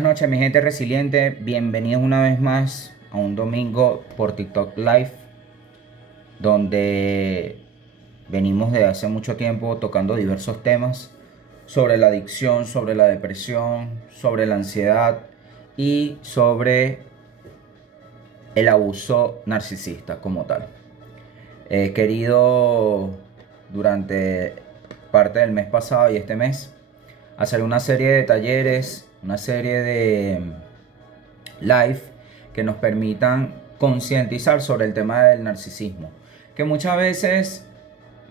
Buenas noches, mi gente resiliente. Bienvenidos una vez más a un domingo por TikTok Live, donde venimos de hace mucho tiempo tocando diversos temas sobre la adicción, sobre la depresión, sobre la ansiedad y sobre el abuso narcisista como tal. He querido durante parte del mes pasado y este mes hacer una serie de talleres, una serie de live que nos permitan concientizar sobre el tema del narcisismo. Que muchas veces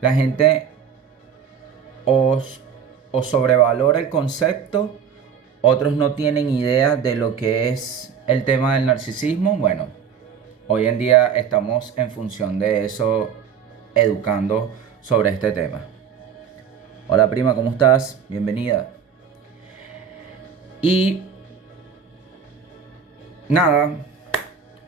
la gente os, os sobrevalora el concepto, otros no tienen idea de lo que es el tema del narcisismo. Bueno, hoy en día estamos en función de eso, educando sobre este tema. Hola prima, ¿cómo estás? Bienvenida. Y nada,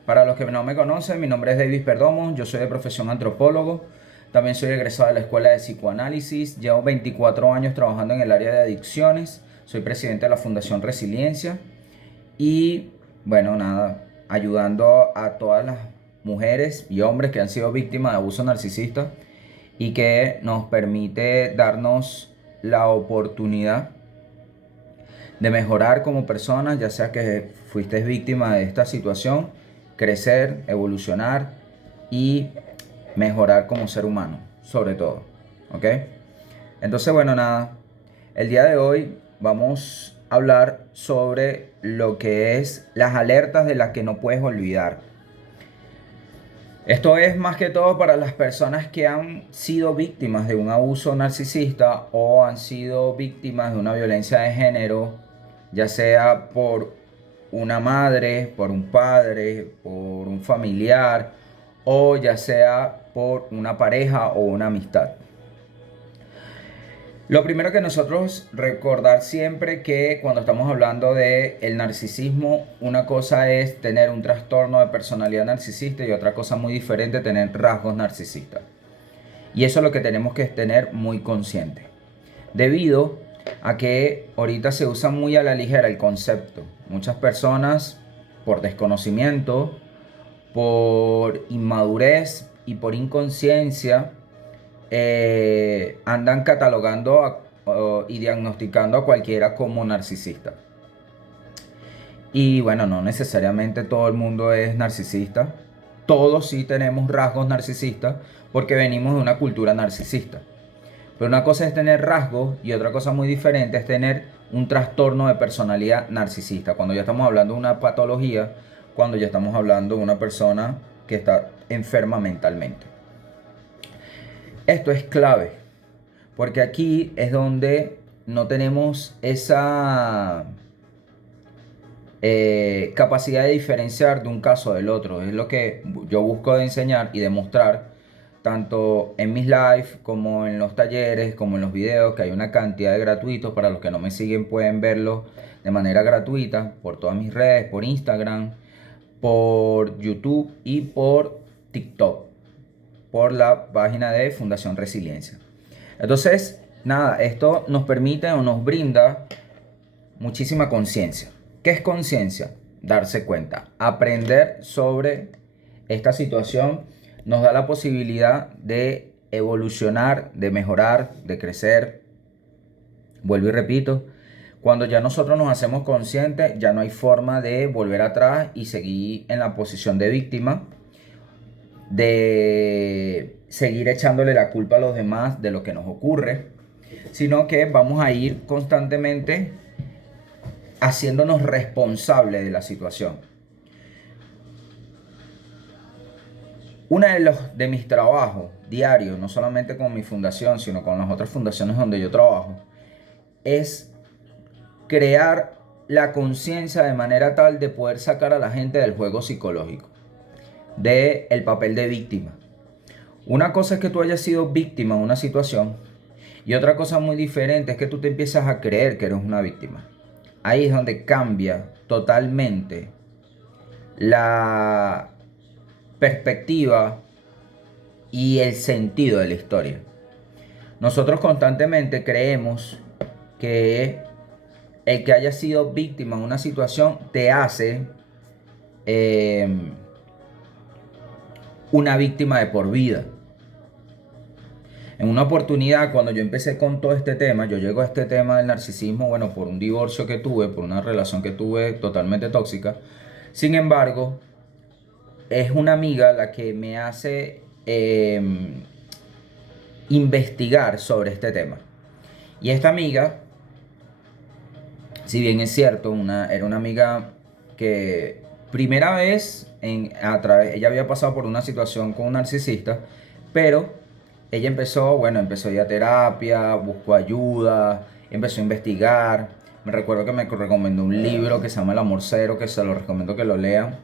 para los que no me conocen, mi nombre es David Perdomo, yo soy de profesión antropólogo, también soy egresado de la Escuela de Psicoanálisis, llevo 24 años trabajando en el área de adicciones, soy presidente de la Fundación Resiliencia y bueno, nada, ayudando a todas las mujeres y hombres que han sido víctimas de abuso narcisista y que nos permite darnos la oportunidad de mejorar como personas, ya sea que fuiste víctima de esta situación, crecer, evolucionar y mejorar como ser humano, sobre todo. ¿Ok? Entonces, bueno, nada, el día de hoy vamos a hablar sobre lo que es las alertas de las que no puedes olvidar. Esto es más que todo para las personas que han sido víctimas de un abuso narcisista o han sido víctimas de una violencia de género, ya sea por una madre, por un padre, por un familiar o ya sea por una pareja o una amistad. Lo primero que nosotros recordar siempre que cuando estamos hablando de el narcisismo, una cosa es tener un trastorno de personalidad narcisista y otra cosa muy diferente tener rasgos narcisistas. Y eso es lo que tenemos que tener muy consciente. Debido a que ahorita se usa muy a la ligera el concepto. Muchas personas, por desconocimiento, por inmadurez y por inconsciencia, andan catalogando y diagnosticando a cualquiera como narcisista. Y bueno, no necesariamente todo el mundo es narcisista. Todos sí tenemos rasgos narcisistas porque venimos de una cultura narcisista. Pero una cosa es tener rasgos y otra cosa muy diferente es tener un trastorno de personalidad narcisista. Cuando ya estamos hablando de una patología, cuando ya estamos hablando de una persona que está enferma mentalmente. Esto es clave, porque aquí es donde no tenemos esa capacidad de diferenciar de un caso del otro. Es lo que yo busco de enseñar y demostrar, tanto en mis live como en los talleres, como en los videos, que hay una cantidad de gratuitos. Para los que no me siguen pueden verlos de manera gratuita por todas mis redes, por Instagram, por YouTube y por TikTok, por la página de Fundación Resiliencia. Entonces, nada, esto nos permite o nos brinda muchísima conciencia. ¿Qué es conciencia? Darse cuenta. Aprender sobre esta situación nos da la posibilidad de evolucionar, de mejorar, de crecer. Vuelvo y repito, cuando ya nosotros nos hacemos conscientes, ya no hay forma de volver atrás y seguir en la posición de víctima, de seguir echándole la culpa a los demás de lo que nos ocurre, sino que vamos a ir constantemente haciéndonos responsables de la situación. Uno de mis trabajos diarios, no solamente con mi fundación, sino con las otras fundaciones donde yo trabajo, es crear la conciencia de manera tal de poder sacar a la gente del juego psicológico, del papel de víctima. Una cosa es que tú hayas sido víctima de una situación y otra cosa muy diferente es que tú te empiezas a creer que eres una víctima. Ahí es donde cambia totalmente la perspectiva y el sentido de la historia. Nosotros constantemente creemos que el que haya sido víctima de una situación te hace eh, una víctima de por vida. En una oportunidad, cuando yo empecé con todo este tema, yo llego a este tema del narcisismo, bueno, por un divorcio que tuve, por una relación que tuve totalmente tóxica. Sin embargo, es una amiga la que me hace investigar sobre este tema. Y esta amiga, si bien es cierto, era una amiga que primera vez ella había pasado por una situación con un narcisista, pero ella empezó a ir a terapia, buscó ayuda, empezó a investigar. Me recuerdo que me recomendó un libro que se llama El Amor Cero, que se lo recomiendo que lo lean.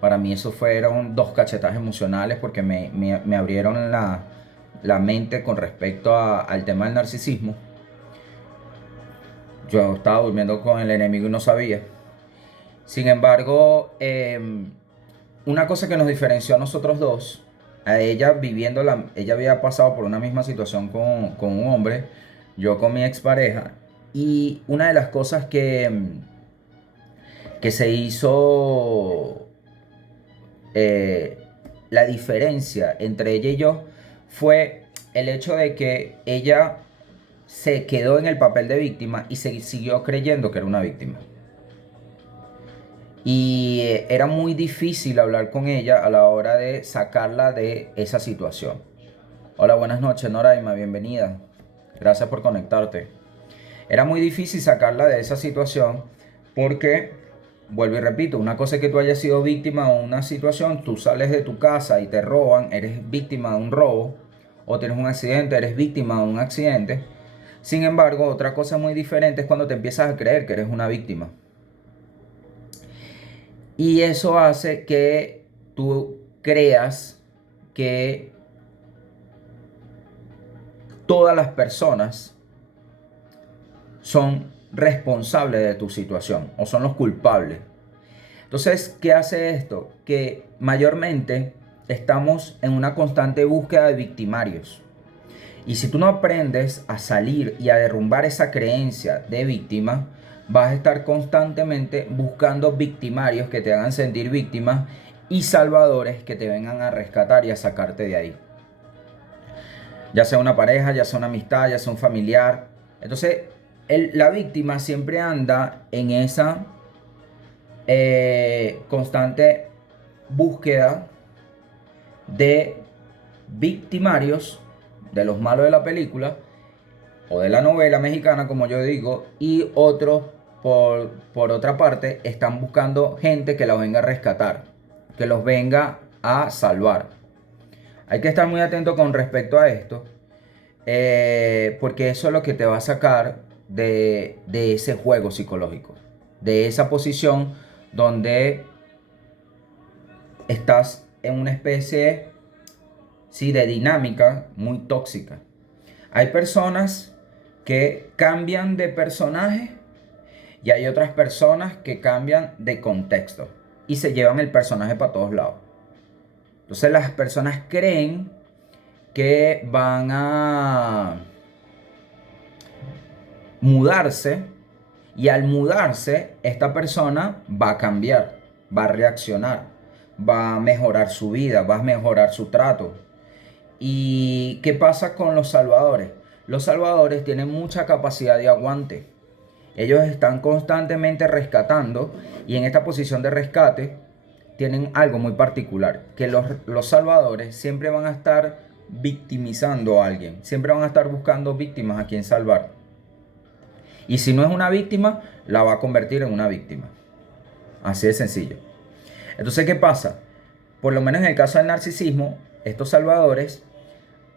Para mí eso fueron dos cachetadas emocionales porque me abrieron la mente con respecto al tema del narcisismo. Yo estaba durmiendo con el enemigo y no sabía. Sin embargo, una cosa que nos diferenció a nosotros dos, a ella ella había pasado por una misma situación con un hombre, yo con mi expareja, y una de las cosas que se hizo eh, la diferencia entre ella y yo fue el hecho de que ella se quedó en el papel de víctima y se siguió creyendo que era una víctima. Y era muy difícil hablar con ella a la hora de sacarla de esa situación. Hola, buenas noches, Noraima, bienvenida. Gracias por conectarte. Era muy difícil sacarla de esa situación porque, vuelvo y repito, una cosa es que tú hayas sido víctima de una situación, tú sales de tu casa y te roban, eres víctima de un robo, o tienes un accidente, eres víctima de un accidente. Sin embargo, otra cosa muy diferente es cuando te empiezas a creer que eres una víctima. Y eso hace que tú creas que todas las personas son responsables de tu situación o son los culpables. Entonces, ¿qué hace esto? Que mayormente estamos en una constante búsqueda de victimarios. Y si tú no aprendes a salir y a derrumbar esa creencia de víctima, vas a estar constantemente buscando victimarios que te hagan sentir víctima y salvadores que te vengan a rescatar y a sacarte de ahí. Ya sea una pareja, ya sea una amistad, ya sea un familiar. Entonces, la víctima siempre anda en esa constante búsqueda de victimarios, de los malos de la película o de la novela mexicana, como yo digo, y otros, por otra parte, están buscando gente que los venga a rescatar, que los venga a salvar. Hay que estar muy atento con respecto a esto, porque eso es lo que te va a sacar de ese juego psicológico, de esa posición donde estás en una especie, sí, de dinámica muy tóxica. Hay personas que cambian de personaje y hay otras personas que cambian de contexto y se llevan el personaje para todos lados. Entonces las personas creen que van a mudarse y al mudarse esta persona va a cambiar, va a reaccionar, va a mejorar su vida, va a mejorar su trato. ¿Y qué pasa con los salvadores? Los salvadores tienen mucha capacidad de aguante. Ellos están constantemente rescatando y en esta posición de rescate tienen algo muy particular, que los salvadores siempre van a estar victimizando a alguien, siempre van a estar buscando víctimas a quien salvar. Y si no es una víctima, la va a convertir en una víctima. Así de sencillo. Entonces, ¿qué pasa? Por lo menos en el caso del narcisismo, estos salvadores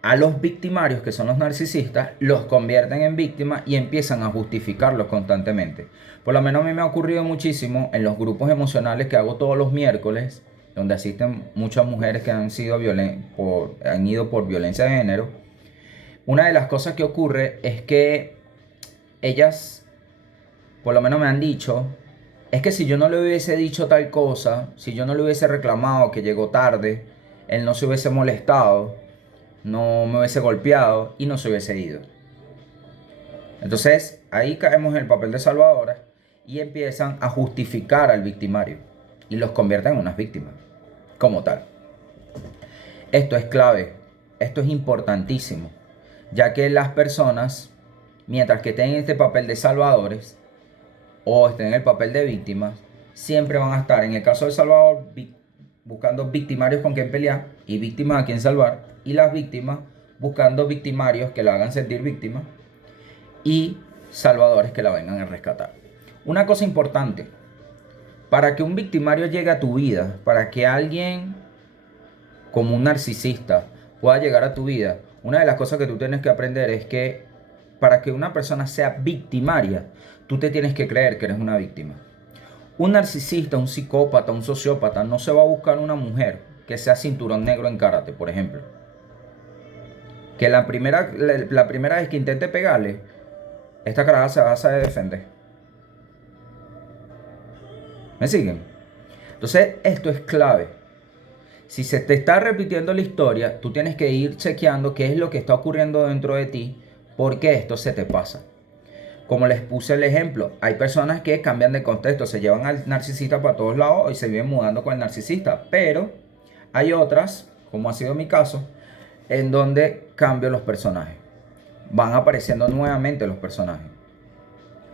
a los victimarios, que son los narcisistas, los convierten en víctimas y empiezan a justificarlos constantemente. Por lo menos a mí me ha ocurrido muchísimo en los grupos emocionales que hago todos los miércoles, donde asisten muchas mujeres que han ido por violencia de género. Una de las cosas que ocurre es que ellas, por lo menos me han dicho, es que si yo no le hubiese dicho tal cosa, si yo no le hubiese reclamado que llegó tarde, él no se hubiese molestado, no me hubiese golpeado y no se hubiese ido. Entonces, ahí caemos en el papel de salvadoras y empiezan a justificar al victimario y los convierten en unas víctimas, como tal. Esto es clave, esto es importantísimo, ya que las personas, mientras que estén en este papel de salvadores o estén en el papel de víctimas, siempre van a estar, en el caso de Salvador, buscando victimarios con quien pelear y víctimas a quien salvar, y las víctimas buscando victimarios que la hagan sentir víctima y salvadores que la vengan a rescatar. Una cosa importante, para que un victimario llegue a tu vida, para que alguien como un narcisista pueda llegar a tu vida, una de las cosas que tú tienes que aprender es que para que una persona sea victimaria, tú te tienes que creer que eres una víctima. Un narcisista, un psicópata, un sociópata no se va a buscar una mujer que sea cinturón negro en karate, por ejemplo. Que la primera vez que intente pegarle, esta caraja se va a saber defender. ¿Me siguen? Entonces, esto es clave. Si se te está repitiendo la historia, tú tienes que ir chequeando qué es lo que está ocurriendo dentro de ti, por qué esto se te pasa. Como les puse el ejemplo, hay personas que cambian de contexto, se llevan al narcisista para todos lados y se viven mudando con el narcisista. Pero hay otras, como ha sido mi caso, en donde cambio los personajes. Van apareciendo nuevamente los personajes,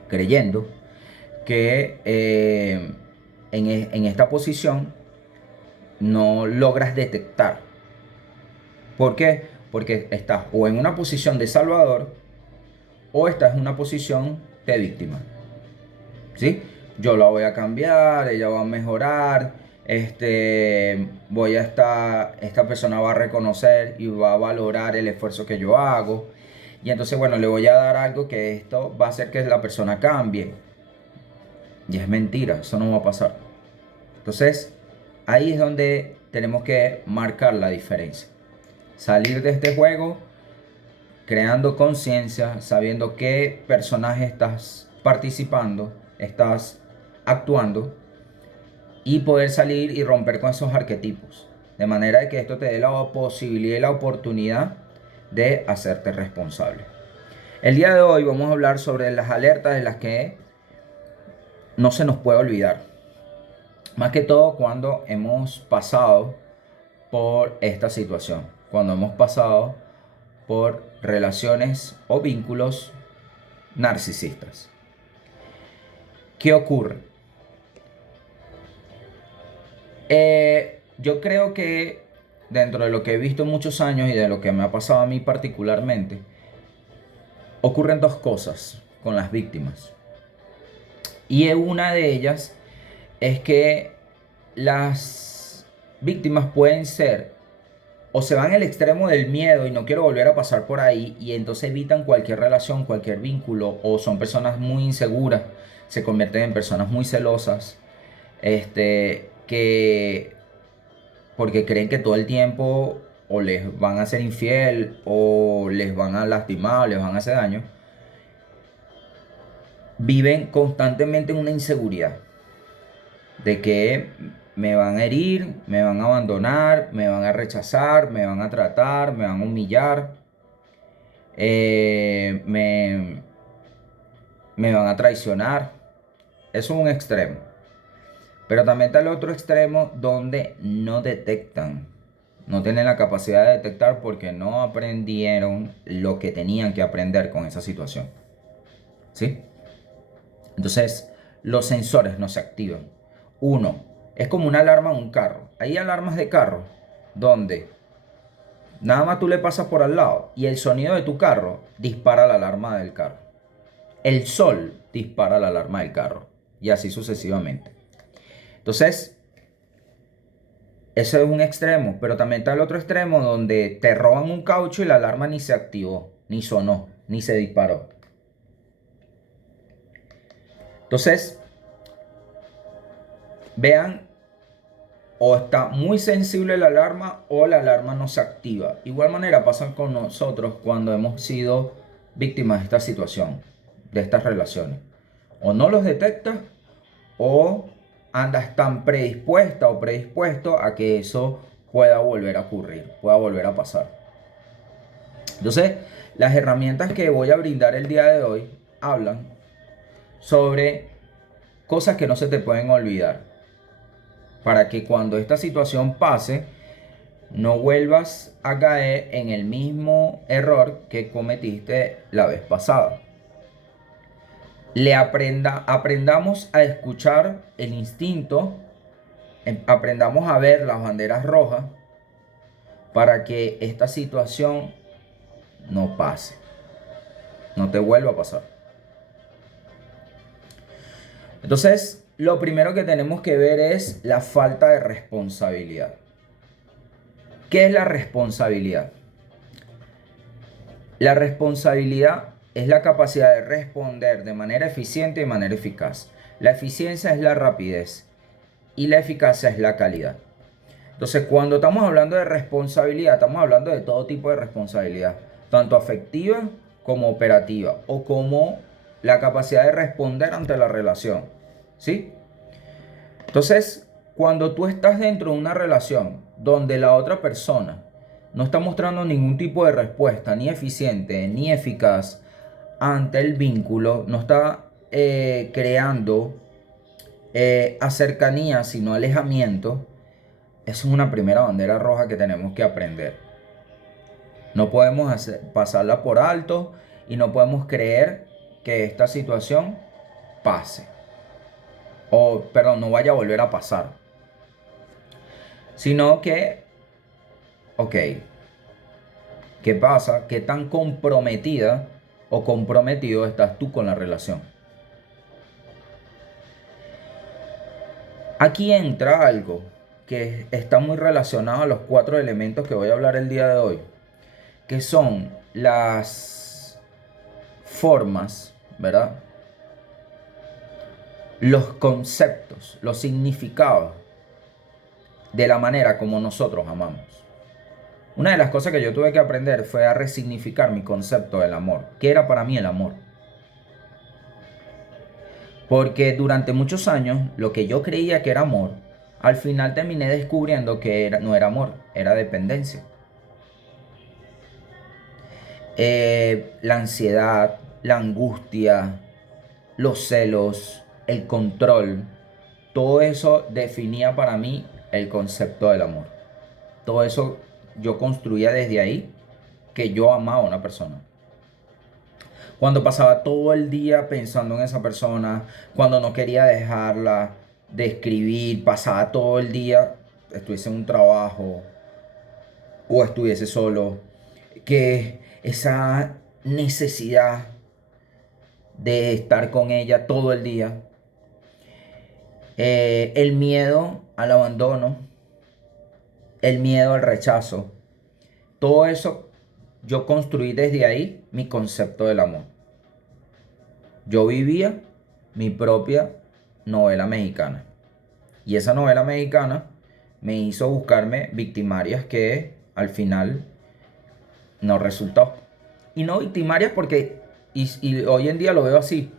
creyendo que en esta posición no logras detectar. ¿Por qué? Porque estás o en una posición de salvador o estás en una posición de víctima. ¿Sí? Yo la voy a cambiar, ella va a mejorar, esta persona va a reconocer y va a valorar el esfuerzo que yo hago. Y entonces, bueno, le voy a dar algo que esto va a hacer que la persona cambie. Y es mentira, eso no va a pasar. Entonces, ahí es donde tenemos que marcar la diferencia. Salir de este juego creando conciencia, sabiendo qué personaje estás participando, estás actuando, y poder salir y romper con esos arquetipos. De manera de que esto te dé la posibilidad y la oportunidad de hacerte responsable. El día de hoy vamos a hablar sobre las alertas de las que no se nos puede olvidar. Más que todo cuando hemos pasado por esta situación. Cuando hemos pasado por relaciones o vínculos narcisistas. ¿Qué ocurre? Yo creo que dentro de lo que he visto muchos años y de lo que me ha pasado a mí particularmente, ocurren dos cosas con las víctimas. Y una de ellas es que las víctimas pueden ser o se van al extremo del miedo y no quiero volver a pasar por ahí y entonces evitan cualquier relación, cualquier vínculo, o son personas muy inseguras, se convierten en personas muy celosas, que porque creen que todo el tiempo o les van a ser infiel o les van a lastimar o les van a hacer daño, viven constantemente en una inseguridad de que me van a herir, me van a abandonar, me van a rechazar, me van a tratar, me van a humillar, eh, me, me van a traicionar. Eso es un extremo. Pero también está el otro extremo donde no detectan, no tienen la capacidad de detectar porque no aprendieron lo que tenían que aprender con esa situación. ¿Sí? Entonces, los sensores no se activan. Uno, es como una alarma en un carro. Hay alarmas de carro donde nada más tú le pasas por al lado y el sonido de tu carro dispara la alarma del carro. El sol dispara la alarma del carro. Y así sucesivamente. Entonces, eso es un extremo, pero también está el otro extremo donde te roban un caucho y la alarma ni se activó, ni sonó, ni se disparó. Entonces, vean, o está muy sensible la alarma o la alarma no se activa. Igual manera pasa con nosotros cuando hemos sido víctimas de esta situación, de estas relaciones. O no los detectas o andas tan predispuesta o predispuesto a que eso pueda volver a ocurrir, pueda volver a pasar. Entonces, las herramientas que voy a brindar el día de hoy hablan sobre cosas que no se te pueden olvidar, para que cuando esta situación pase, no vuelvas a caer en el mismo error que cometiste la vez pasada. Aprendamos a escuchar el instinto, aprendamos a ver las banderas rojas para que esta situación no pase, no te vuelva a pasar. Entonces, lo primero que tenemos que ver es la falta de responsabilidad. ¿Qué es la responsabilidad? La responsabilidad es la capacidad de responder de manera eficiente y de manera eficaz. La eficiencia es la rapidez y la eficacia es la calidad. Entonces, cuando estamos hablando de responsabilidad, estamos hablando de todo tipo de responsabilidad, tanto afectiva como operativa, o como la capacidad de responder ante la relación, ¿sí? Entonces, cuando tú estás dentro de una relación donde la otra persona no está mostrando ningún tipo de respuesta, ni eficiente, ni eficaz ante el vínculo, no está creando cercanía, sino alejamiento, eso es una primera bandera roja que tenemos que aprender. No podemos pasarla por alto y no podemos creer que esta situación pase. O, perdón, no vaya a volver a pasar. Sino que, ok, ¿qué pasa? ¿Qué tan comprometida o comprometido estás tú con la relación? Aquí entra algo que está muy relacionado a los 4 elementos que voy a hablar el día de hoy, que son las formas, ¿verdad? Los conceptos, los significados de la manera como nosotros amamos. Una de las cosas que yo tuve que aprender fue a resignificar mi concepto del amor. ¿Qué era para mí el amor? Porque durante muchos años lo que yo creía que era amor, al final terminé descubriendo que no era amor, era dependencia. La ansiedad, la angustia, los celos, el control, todo eso definía para mí el concepto del amor. Todo eso yo construía desde ahí que yo amaba a una persona. Cuando pasaba todo el día pensando en esa persona, cuando no quería dejarla de escribir, pasaba todo el día, estuviese en un trabajo o estuviese solo, que esa necesidad de estar con ella todo el día, el miedo al abandono, el miedo al rechazo, todo eso yo construí desde ahí mi concepto del amor. Yo vivía mi propia novela mexicana. Y esa novela mexicana me hizo buscarme victimarias que al final no resultó. Y no victimarias porque, y hoy en día lo veo así,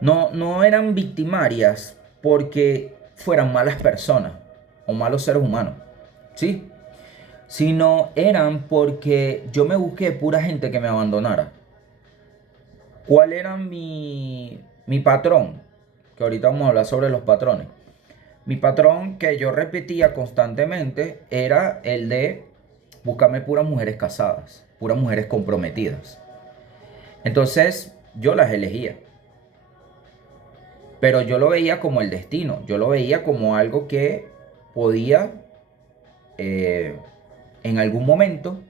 no eran victimarias porque fueran malas personas o malos seres humanos, ¿sí? Sino eran porque yo me busqué pura gente que me abandonara. ¿Cuál era mi patrón? Que ahorita vamos a hablar sobre los patrones. Mi patrón que yo repetía constantemente era el de buscarme puras mujeres casadas, puras mujeres comprometidas. Entonces yo las elegía. Pero yo lo veía como el destino, yo lo veía como algo que podía, en algún momento,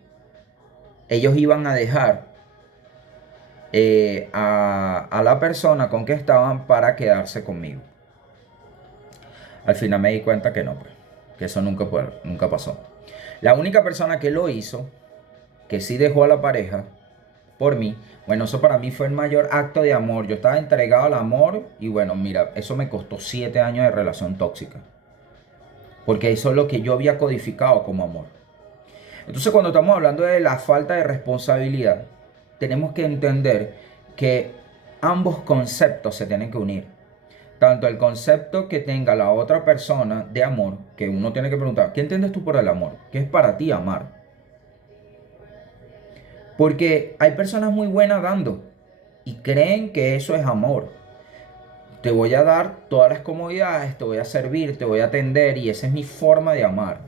ellos iban a dejar a la persona con que estaban para quedarse conmigo. Al final me di cuenta que no, pues, que eso nunca pasó. La única persona que lo hizo, que sí dejó a la pareja por mí, bueno, eso para mí fue el mayor acto de amor. Yo estaba entregado al amor y bueno, mira, eso me costó 7 años de relación tóxica. Porque eso es lo que yo había codificado como amor. Entonces, cuando estamos hablando de la falta de responsabilidad, tenemos que entender que ambos conceptos se tienen que unir. Tanto el concepto que tenga la otra persona de amor, que uno tiene que preguntar, ¿qué entiendes tú por el amor? ¿Qué es para ti amar? Porque hay personas muy buenas dando. y creen que eso es amor. Te voy a dar todas las comodidades, te voy a servir, te voy a atender y esa es mi forma de amar.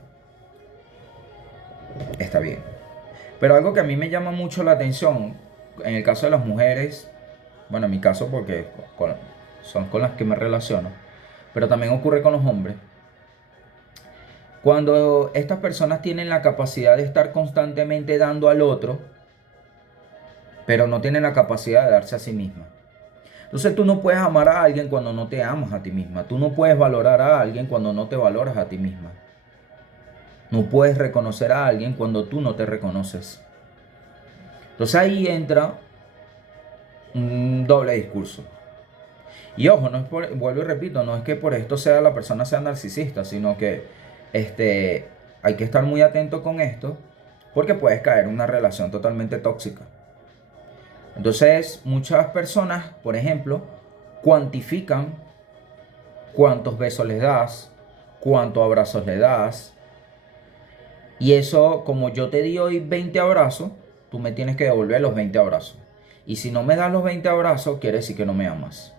Está bien. Pero algo que a mí me llama mucho la atención, en el caso de las mujeres, bueno, en mi caso porque son con las que me relaciono, pero también ocurre con los hombres, cuando estas personas tienen la capacidad de estar constantemente dando al otro, pero no tienen la capacidad de darse a sí misma. Entonces tú no puedes amar a alguien cuando no te amas a ti misma. Tú no puedes valorar a alguien cuando no te valoras a ti misma. No puedes reconocer a alguien cuando tú no te reconoces. Entonces ahí entra un doble discurso. Y ojo, no es vuelvo y repito, no es que por esto la persona sea narcisista, sino que hay que estar muy atento con esto porque puedes caer en una relación totalmente tóxica. Entonces, muchas personas, por ejemplo, cuantifican cuántos besos les das, cuántos abrazos le das. Y eso, como yo te di hoy 20 abrazos, tú me tienes que devolver los 20 abrazos. Y si no me das los 20 abrazos, quiere decir que no me amas.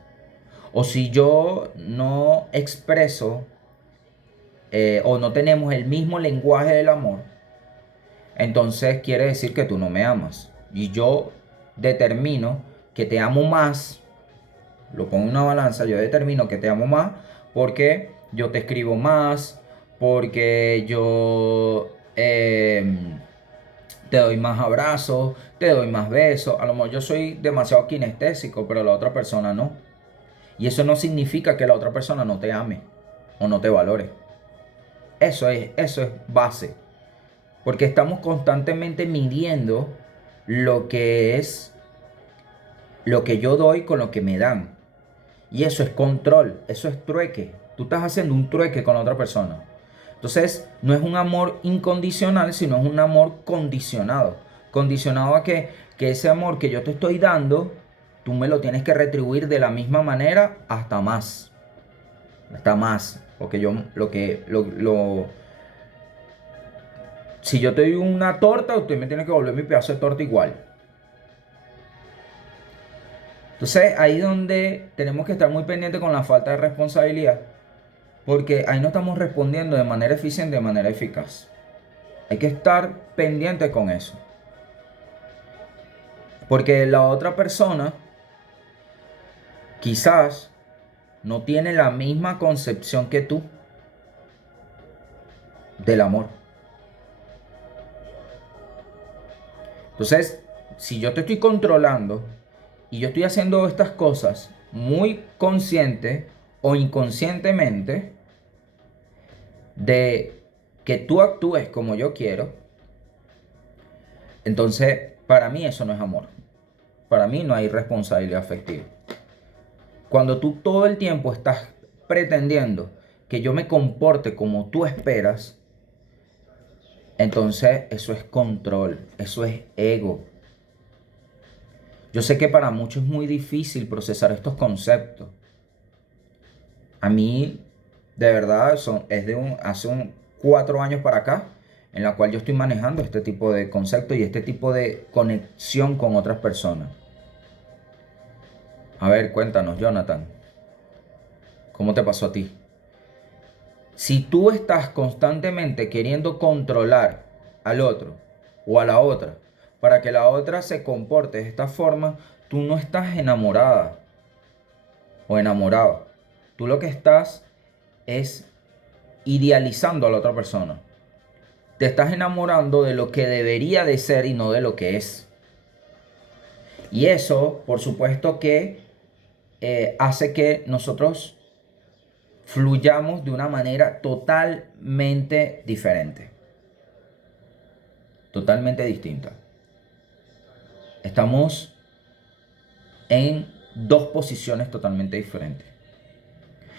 O si yo no expreso o no tenemos el mismo lenguaje del amor, entonces quiere decir que tú no me amas. Y yo determino que te amo más, lo pongo en una balanza, yo determino que te amo más porque yo te escribo más, porque yo te doy más abrazos, te doy más besos. A lo mejor yo soy demasiado kinestésico, pero la otra persona no. Y eso no significa que la otra persona no te ame o no te valore. Eso es base. Porque estamos constantemente midiendo lo que es lo que yo doy con lo que me dan. Y eso es control, eso es trueque. Tú estás haciendo un trueque con la otra persona. Entonces, no es un amor incondicional, sino es un amor condicionado. Condicionado a que ese amor que yo te estoy dando, tú me lo tienes que retribuir de la misma manera hasta más. Hasta más. Porque si yo te doy una torta, usted me tiene que volver mi pedazo de torta igual. Entonces, ahí es donde tenemos que estar muy pendientes con la falta de responsabilidad, porque ahí no estamos respondiendo de manera eficiente, de manera eficaz. Hay que estar pendiente con eso. Porque la otra persona quizás no tiene la misma concepción que tú del amor. Entonces, si yo te estoy controlando y yo estoy haciendo estas cosas muy consciente o inconscientemente de que tú actúes como yo quiero, entonces para mí eso no es amor. Para mí no hay responsabilidad afectiva. Cuando tú todo el tiempo estás pretendiendo que yo me comporte como tú esperas, entonces eso es control, eso es ego. Yo sé que para muchos es muy difícil procesar estos conceptos. A mí, de verdad, es de hace 4 años para acá, en la cual yo estoy manejando este tipo de conceptos y este tipo de conexión con otras personas. A ver, cuéntanos, Jonathan, ¿cómo te pasó a ti? Si tú estás constantemente queriendo controlar al otro o a la otra para que la otra se comporte de esta forma, tú no estás enamorada o enamorado. Tú lo que estás es idealizando a la otra persona. Te estás enamorando de lo que debería de ser y no de lo que es. Y eso, por supuesto que hace que nosotros fluyamos de una manera totalmente diferente, totalmente distinta. Estamos en dos posiciones totalmente diferentes.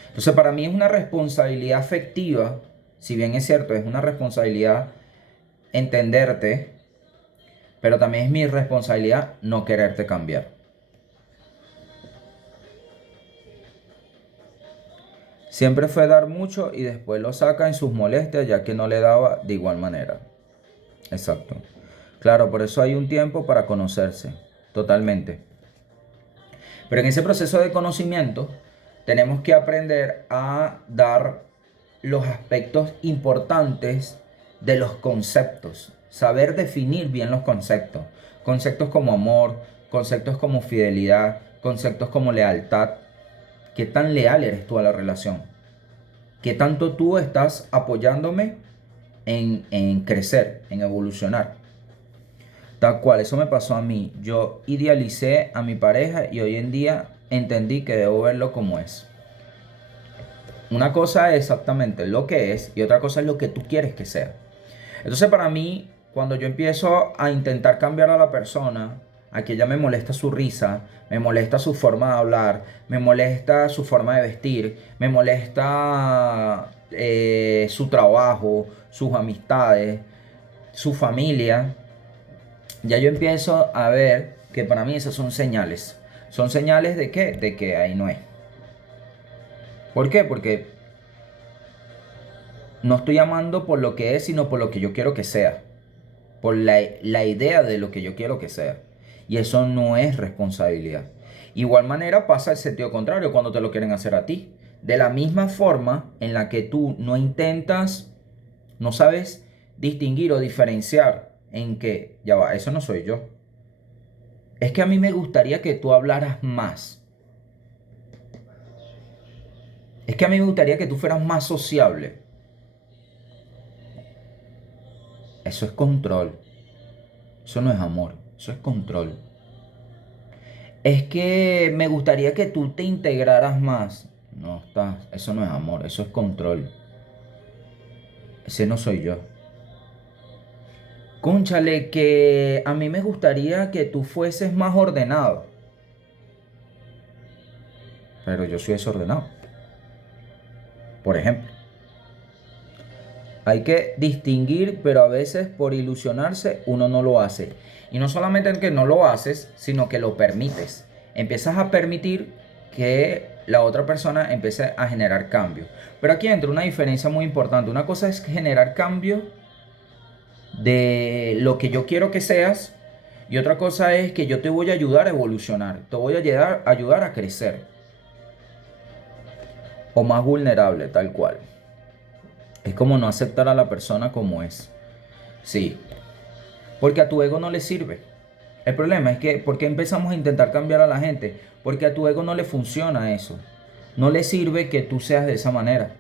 Entonces, para mí es una responsabilidad afectiva, si bien es cierto, es una responsabilidad entenderte, pero también es mi responsabilidad no quererte cambiar. Siempre fue dar mucho y después lo saca en sus molestias, ya que no le daba de igual manera. Exacto. Claro, por eso hay un tiempo para conocerse. Totalmente. Pero en ese proceso de conocimiento tenemos que aprender a dar los aspectos importantes de los conceptos, saber definir bien los conceptos, conceptos como amor, conceptos como fidelidad, conceptos como lealtad. ¿Qué tan leal eres tú a la relación? ¿Qué tanto tú estás apoyándome en crecer, en evolucionar? Tal cual, eso me pasó a mí. Yo idealicé a mi pareja y hoy en día entendí que debo verlo como es. Una cosa es exactamente lo que es y otra cosa es lo que tú quieres que sea. Entonces para mí, cuando yo empiezo a intentar cambiar a la persona, a que ya me molesta su risa, me molesta su forma de hablar, me molesta su forma de vestir, me molesta su trabajo, sus amistades, su familia, ya yo empiezo a ver que para mí esas son señales. ¿Son señales de qué? De que ahí no es. ¿Por qué? Porque no estoy amando por lo que es, sino por lo que yo quiero que sea. Por la idea de lo que yo quiero que sea. Y eso no es responsabilidad. Igual manera pasa el sentido contrario cuando te lo quieren hacer a ti. De la misma forma en la que tú no intentas, no sabes distinguir o diferenciar en que, ya va, eso no soy yo. Es que a mí me gustaría que tú hablaras más. Es que a mí me gustaría que tú fueras más sociable. Eso es control. Eso no es amor. Eso es control. Es que me gustaría que tú te integraras más. No está. Eso no es amor. Eso es control. Ese no soy yo. Cónchale, que a mí me gustaría que tú fueses más ordenado. Pero yo soy desordenado. Por ejemplo. Hay que distinguir, pero a veces por ilusionarse uno no lo hace. Y no solamente que no lo haces, sino que lo permites. Empiezas a permitir que la otra persona empiece a generar cambio. Pero aquí entra una diferencia muy importante. Una cosa es generar cambio de lo que yo quiero que seas. Y otra cosa es que yo te voy a ayudar a evolucionar. Te voy a ayudar a crecer. O más vulnerable, tal cual. Es como no aceptar a la persona como es. Sí, porque a tu ego no le sirve. El problema es que, ¿por qué empezamos a intentar cambiar a la gente? Porque a tu ego no le funciona eso. No le sirve que tú seas de esa manera.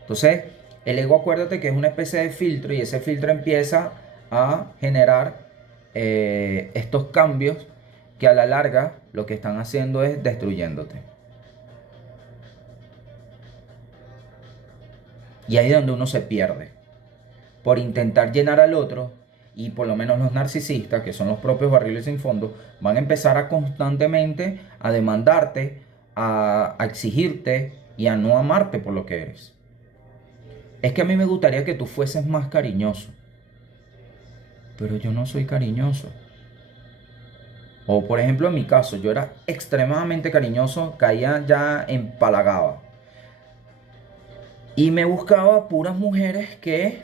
Entonces, el ego, acuérdate que es una especie de filtro y ese filtro empieza a generar estos cambios que a la larga lo que están haciendo es destruyéndote. Y ahí es donde uno se pierde. Por intentar llenar al otro, y por lo menos los narcisistas, que son los propios barriles sin fondo, van a empezar a constantemente a demandarte, a exigirte y a no amarte por lo que eres. Es que a mí me gustaría que tú fueses más cariñoso, pero yo no soy cariñoso. O por ejemplo en mi caso, yo era extremadamente cariñoso, caía ya empalagaba. Y me buscaba puras mujeres que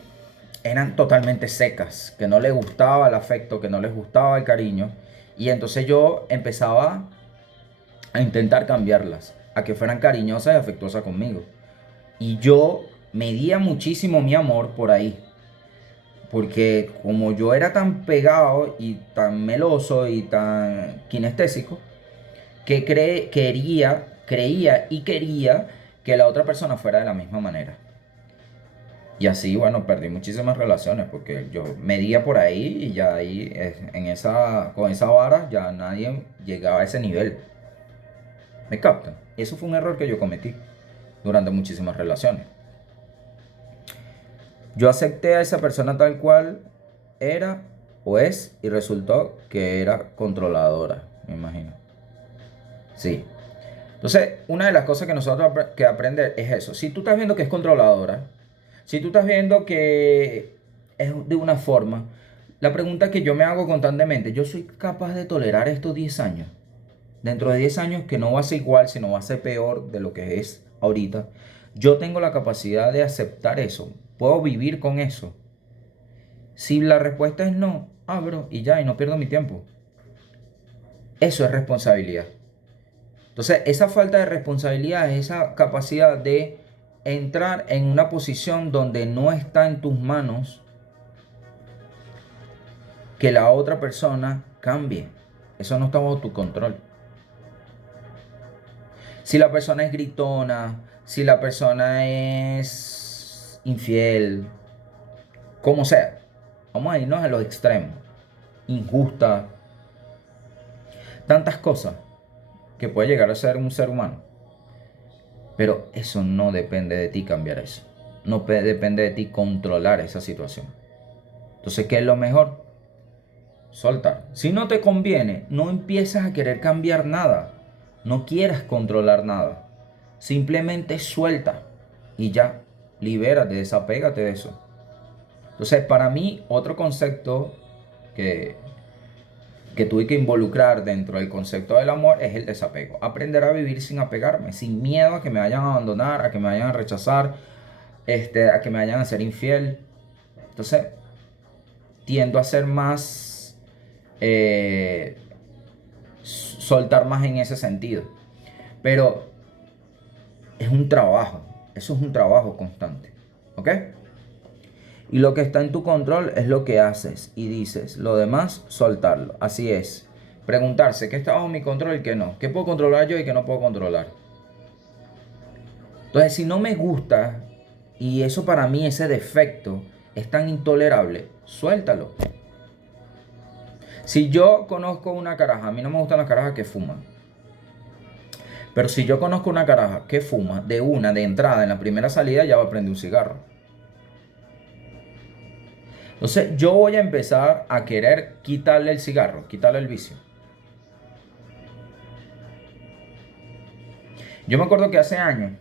eran totalmente secas, que no les gustaba el afecto, que no les gustaba el cariño. Y entonces yo empezaba a intentar cambiarlas, a que fueran cariñosas y afectuosas conmigo. Y yo medía muchísimo mi amor por ahí. Porque como yo era tan pegado y tan meloso y tan kinestésico, que creía y quería que la otra persona fuera de la misma manera. Y así, bueno, perdí muchísimas relaciones porque yo medía por ahí y ya ahí, con esa vara, ya nadie llegaba a ese nivel. ¿Me captan? Eso fue un error que yo cometí durante muchísimas relaciones. Yo acepté a esa persona tal cual era o es y resultó que era controladora, me imagino. Sí. Entonces, una de las cosas que nosotros que aprender es eso. Si tú estás viendo que es controladora, si tú estás viendo que es de una forma, la pregunta que yo me hago constantemente, ¿yo soy capaz de tolerar estos 10 años? Dentro de 10 años que no va a ser igual, sino va a ser peor de lo que es ahorita. Yo tengo la capacidad de aceptar eso. ¿Puedo vivir con eso? Si la respuesta es no, abro y ya, y no pierdo mi tiempo. Eso es responsabilidad. Entonces, esa falta de responsabilidad es esa capacidad de entrar en una posición donde no está en tus manos que la otra persona cambie. Eso no está bajo tu control. Si la persona es gritona, si la persona es infiel, como sea, vamos a irnos a los extremos. Injusta, tantas cosas que puede llegar a ser un ser humano. Pero eso no depende de ti cambiar eso. No depende de ti controlar esa situación. Entonces, ¿qué es lo mejor? Soltar. Si no te conviene, no empieces a querer cambiar nada. No quieras controlar nada. Simplemente suelta y ya. Libérate, desapégate de eso. Entonces, para mí, otro concepto que, que tuve que involucrar dentro del concepto del amor es el desapego. Aprender a vivir sin apegarme, sin miedo a que me vayan a abandonar, a que me vayan a rechazar, a que me vayan a ser infiel. Entonces, tiendo a ser más, soltar más en ese sentido. Pero es un trabajo, eso es un trabajo constante, ¿ok? Y lo que está en tu control es lo que haces y dices. Lo demás, soltarlo. Así es. Preguntarse qué está bajo mi control y qué no. ¿Qué puedo controlar yo y qué no puedo controlar? Entonces, si no me gusta y eso para mí, ese defecto, es tan intolerable, suéltalo. Si yo conozco una caraja, a mí no me gustan las carajas que fuman. Pero si yo conozco una caraja que fuma, de entrada, en la primera salida, ya va a prender un cigarro. Entonces yo voy a empezar a querer quitarle el cigarro, quitarle el vicio. Yo me acuerdo que hace años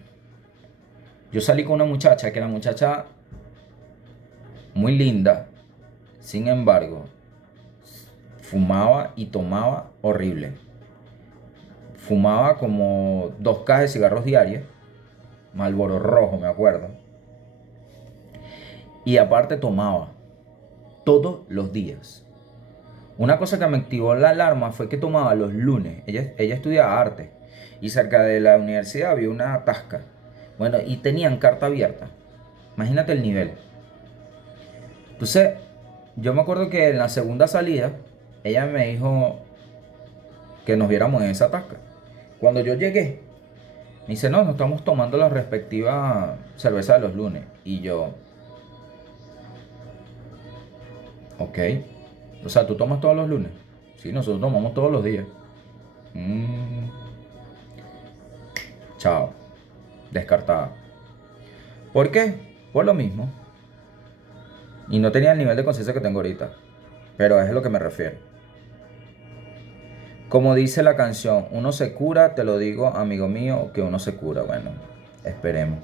yo salí con una muchacha, que la muchacha muy linda, sin embargo, fumaba y tomaba horrible. Fumaba como 2 cajas de cigarros diarios, Marlboro rojo me acuerdo. Y aparte tomaba todos los días. Una cosa que me activó la alarma fue que tomaba los lunes. Ella estudia arte y cerca de la universidad había una tasca. Bueno, y tenían carta abierta. Imagínate el nivel. Entonces, yo me acuerdo que en la segunda salida, ella me dijo que nos viéramos en esa tasca. Cuando yo llegué, me dice, no, nos estamos tomando la respectiva cerveza de los lunes. Y yo, ok. O sea, ¿tú tomas todos los lunes? Sí, nosotros tomamos todos los días. Mm, chao. Descartada. ¿Por qué? Por lo mismo. Y no tenía el nivel de conciencia que tengo ahorita. Pero es a lo que me refiero. Como dice la canción, uno se cura, te lo digo, amigo mío, que uno se cura. Bueno, esperemos.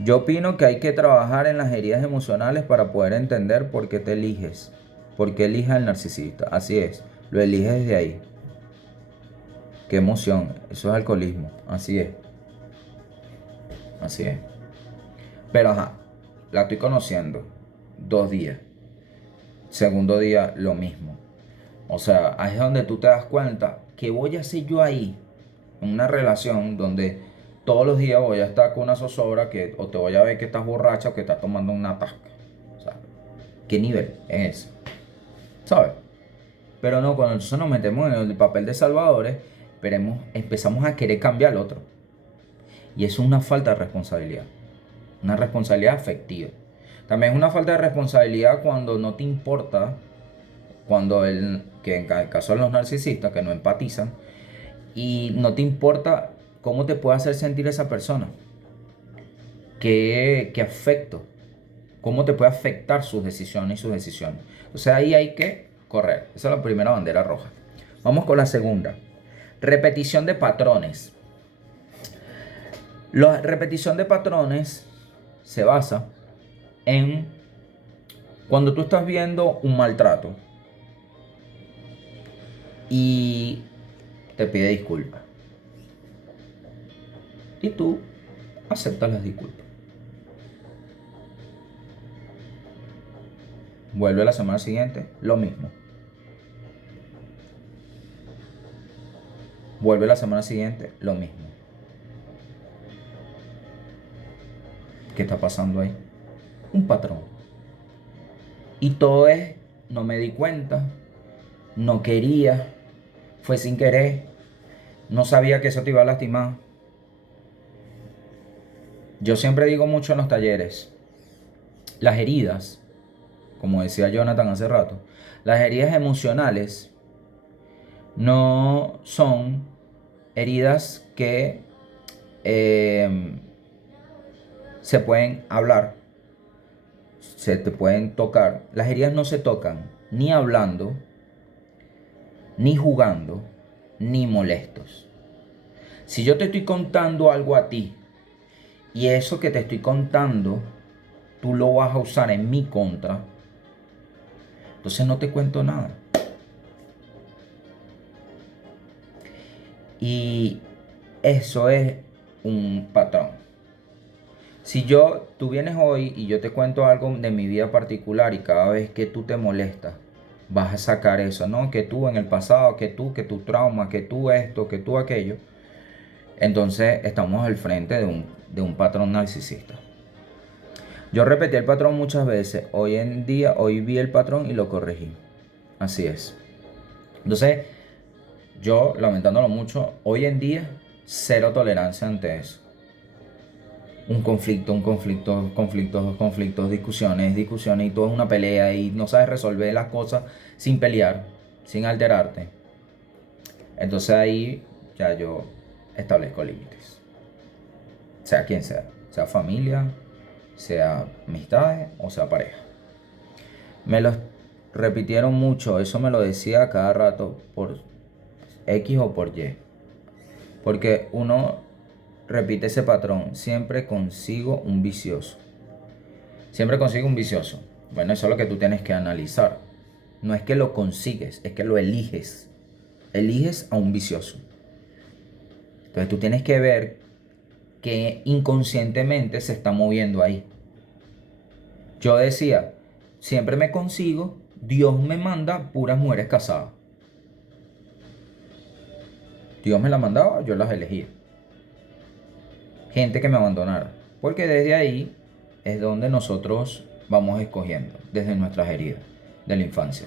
Yo opino que hay que trabajar en las heridas emocionales para poder entender por qué te eliges. Por qué eliges al narcisista. Así es, lo eliges desde ahí. Qué emoción, eso es alcoholismo. Así es. Así es. Pero ajá, la estoy conociendo 2 días. Segundo día, lo mismo. O sea, ahí es donde tú te das cuenta que voy a hacer yo ahí, en una relación donde todos los días voy a estar con una zozobra que o te voy a ver que estás borracha o que estás tomando una tasca. O sea, ¿qué nivel es ese? ¿Sabes? Pero no, cuando nosotros nos metemos en el papel de salvadores, empezamos a querer cambiar al otro. Y eso es una falta de responsabilidad. Una responsabilidad afectiva. También es una falta de responsabilidad cuando no te importa, que en el caso de los narcisistas que no empatizan, y no te importa cómo te puede hacer sentir esa persona, qué afecto, cómo te puede afectar sus decisiones y sus decisiones. O sea, ahí hay que correr. Esa es la primera bandera roja. Vamos con la segunda. Repetición de patrones. La repetición de patrones se basa en cuando tú estás viendo un maltrato y te pide disculpas. Y tú aceptas las disculpas. Vuelve la semana siguiente, lo mismo. Vuelve la semana siguiente, lo mismo. ¿Qué está pasando ahí? Un patrón. Y todo es, no me di cuenta, no quería, fue sin querer, no sabía que eso te iba a lastimar. Yo siempre digo mucho en los talleres, las heridas, como decía Jonathan hace rato, las heridas emocionales no son heridas que eh, se pueden hablar, se te pueden tocar. Las heridas no se tocan ni hablando, ni jugando, ni molestos. Si yo te estoy contando algo a ti y eso que te estoy contando tú lo vas a usar en mi contra, entonces no te cuento nada. Y eso es un patrón. Si tú vienes hoy y yo te cuento algo de mi vida particular y cada vez que tú te molestas, vas a sacar eso, ¿no? Que tú en el pasado, que tu trauma, que tú esto, que tú aquello. Entonces estamos al frente de un patrón narcisista. Yo repetí el patrón muchas veces. Hoy vi el patrón y lo corregí. Así es. Entonces, yo, lamentándolo mucho, hoy en día, cero tolerancia ante eso. Un conflicto, conflictos, discusiones y todo es una pelea y no sabes resolver las cosas sin pelear, sin alterarte. Entonces ahí ya yo establezco límites. Sea quien sea familia, sea amistades o sea pareja. Me lo repitieron mucho, eso me lo decía cada rato por X o por Y. Porque uno repite ese patrón, siempre consigo un vicioso. Siempre consigo un vicioso. Bueno, eso es lo que tú tienes que analizar. No es que lo consigues, es que lo eliges. Eliges a un vicioso. Entonces tú tienes que ver que inconscientemente se está moviendo ahí. Yo decía, siempre me consigo, Dios me manda puras mujeres casadas. Dios me las mandaba, yo las elegía. Gente que me abandonara. Porque desde ahí es donde nosotros vamos escogiendo, desde nuestras heridas de la infancia.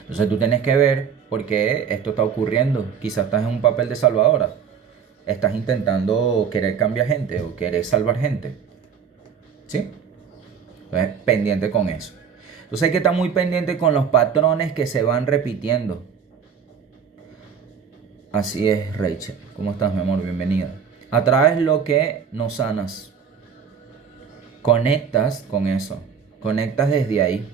Entonces tú tienes que ver por qué esto está ocurriendo. Quizás estás en un papel de salvadora. Estás intentando querer cambiar gente o querer salvar gente. ¿Sí? Entonces, pendiente con eso. Entonces hay que estar muy pendiente con los patrones que se van repitiendo. Así es, Rachel. ¿Cómo estás, mi amor? Bienvenida. Atraes lo que no sanas. Conectas con eso. Conectas desde ahí.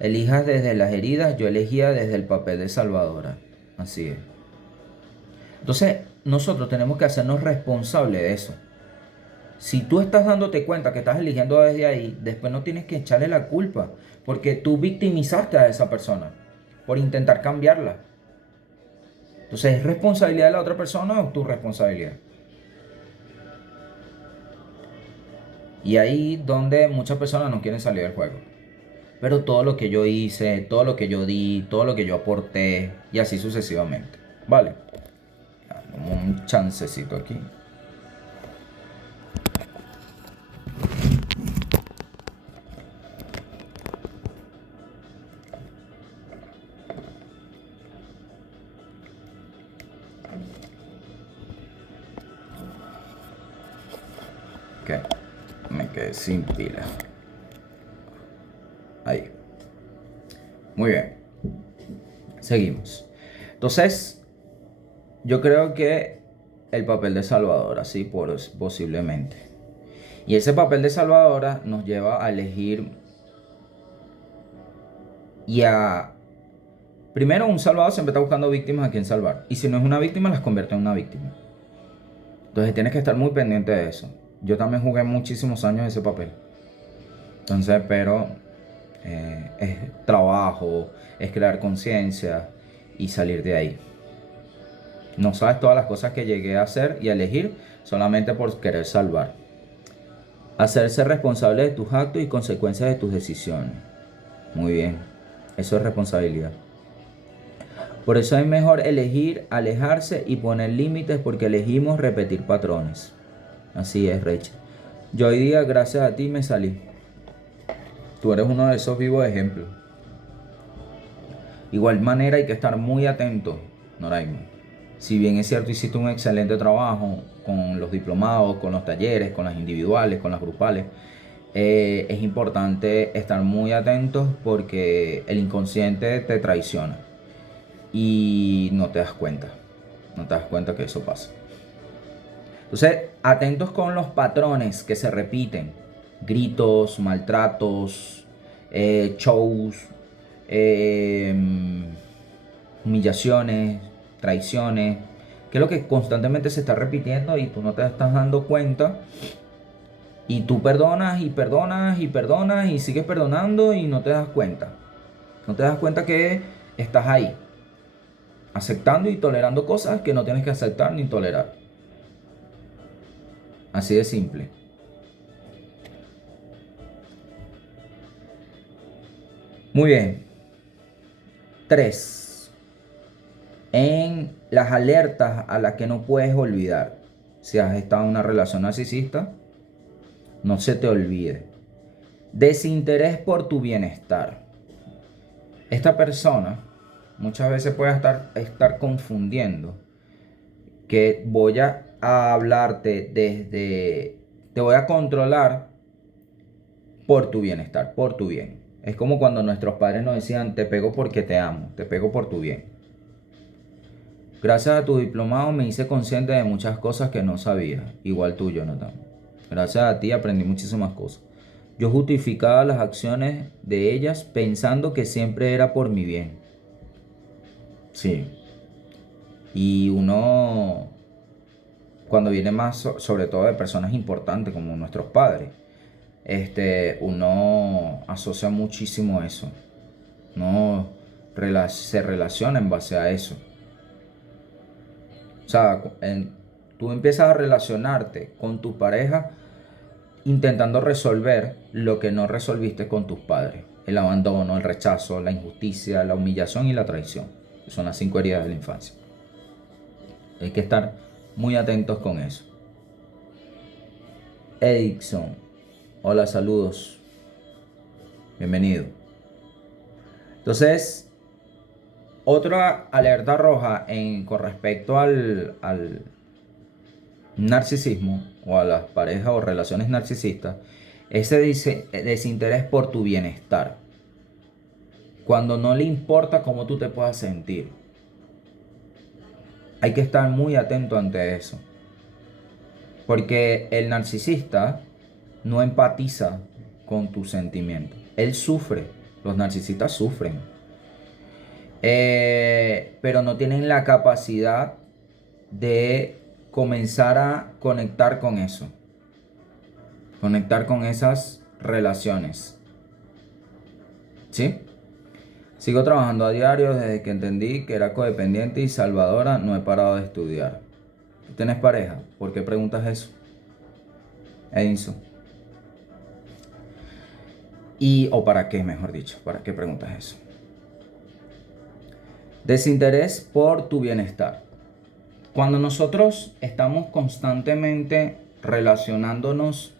Elijas desde las heridas, yo elegía desde el papel de salvadora. Así es. Entonces, nosotros tenemos que hacernos responsables de eso. Si tú estás dándote cuenta que estás eligiendo desde ahí, después no tienes que echarle la culpa, porque tú victimizaste a esa persona por intentar cambiarla. Entonces, ¿es responsabilidad de la otra persona o tu responsabilidad? Y ahí donde muchas personas no quieren salir del juego. Pero todo lo que yo hice, todo lo que yo di, todo lo que yo aporté y así sucesivamente. Vale. Un chancecito aquí. Ok. Me quedé sin pila. Ahí. Muy bien. Seguimos. Entonces, yo creo que el papel de salvadora, sí, posiblemente. Y ese papel de salvadora nos lleva a elegir y a... Primero, un salvador siempre está buscando víctimas a quien salvar. Y si no es una víctima, las convierte en una víctima. Entonces tienes que estar muy pendiente de eso. Yo también jugué muchísimos años ese papel. Entonces, pero es trabajo, es crear conciencia y salir de ahí. No sabes todas las cosas que llegué a hacer y a elegir solamente por querer salvar. Hacerse responsable de tus actos y consecuencias de tus decisiones. Muy bien, eso es responsabilidad. Por eso es mejor elegir, alejarse y poner límites porque elegimos repetir patrones. Así es, Rachel. Yo hoy día, gracias a ti, me salí. Tú eres uno de esos vivos ejemplos. Igual manera hay que estar muy atento, Noraima. Si bien es cierto, hiciste un excelente trabajo con los diplomados, con los talleres, con las individuales, con las grupales, es importante estar muy atentos porque el inconsciente te traiciona y no te das cuenta. No te das cuenta que eso pasa. Entonces, atentos con los patrones que se repiten. Gritos, maltratos, shows, eh, humillaciones, traiciones, que es lo que constantemente se está repitiendo y tú no te estás dando cuenta. Y tú perdonas y perdonas y perdonas y sigues perdonando y no te das cuenta. No te das cuenta que estás ahí, aceptando y tolerando cosas que no tienes que aceptar ni tolerar. Así de simple. Muy bien. 3. En las alertas a las que no puedes olvidar. Si has estado en una relación narcisista, no se te olvide. Desinterés por tu bienestar. Esta persona muchas veces puede estar confundiendo que voy a hablarte desde... Te voy a controlar por tu bienestar, por tu bien. Es como cuando nuestros padres nos decían, te pego porque te amo, te pego por tu bien. Gracias a tu diplomado me hice consciente de muchas cosas que no sabía, igual tú, Jonathan. Gracias a ti aprendí muchísimas cosas. Yo justificaba las acciones de ellas pensando que siempre era por mi bien. Sí. Y uno, cuando viene más, sobre todo de personas importantes como nuestros padres, uno asocia muchísimo eso. No se relaciona en base a eso. O sea, tú empiezas a relacionarte con tu pareja intentando resolver lo que no resolviste con tus padres. El abandono, el rechazo, la injusticia, la humillación y la traición. Son las 5 heridas de la infancia. Hay que estar muy atentos con eso. Edison, hola, saludos. Bienvenido. Entonces, otra alerta roja con respecto al narcisismo o a las parejas o relaciones narcisistas, ese desinterés por tu bienestar. Cuando no le importa cómo tú te puedas sentir. Hay que estar muy atento ante eso. Porque el narcisista no empatiza con tus sentimientos. Él sufre. Los narcisistas sufren. Pero no tienen la capacidad de comenzar a conectar con eso. Conectar con esas relaciones. ¿Sí? Sigo trabajando a diario desde que entendí que era codependiente y salvadora. No he parado de estudiar. ¿Tienes pareja? ¿Por qué preguntas eso? Edinson. O para qué, mejor dicho. ¿Para qué preguntas eso? Desinterés por tu bienestar. Cuando nosotros estamos constantemente relacionándonos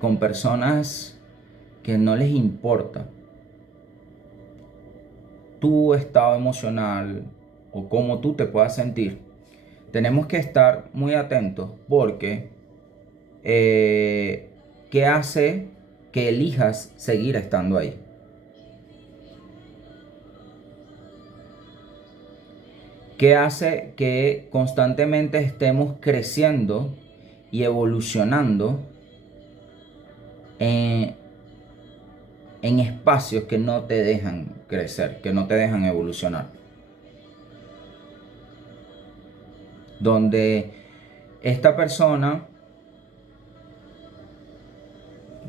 con personas que no les importa tu estado emocional o cómo tú te puedas sentir, tenemos que estar muy atentos porque ¿qué hace que elijas seguir estando ahí? ¿Qué hace que constantemente estemos creciendo y evolucionando en espacios que no te dejan crecer, que no te dejan evolucionar? Donde esta persona,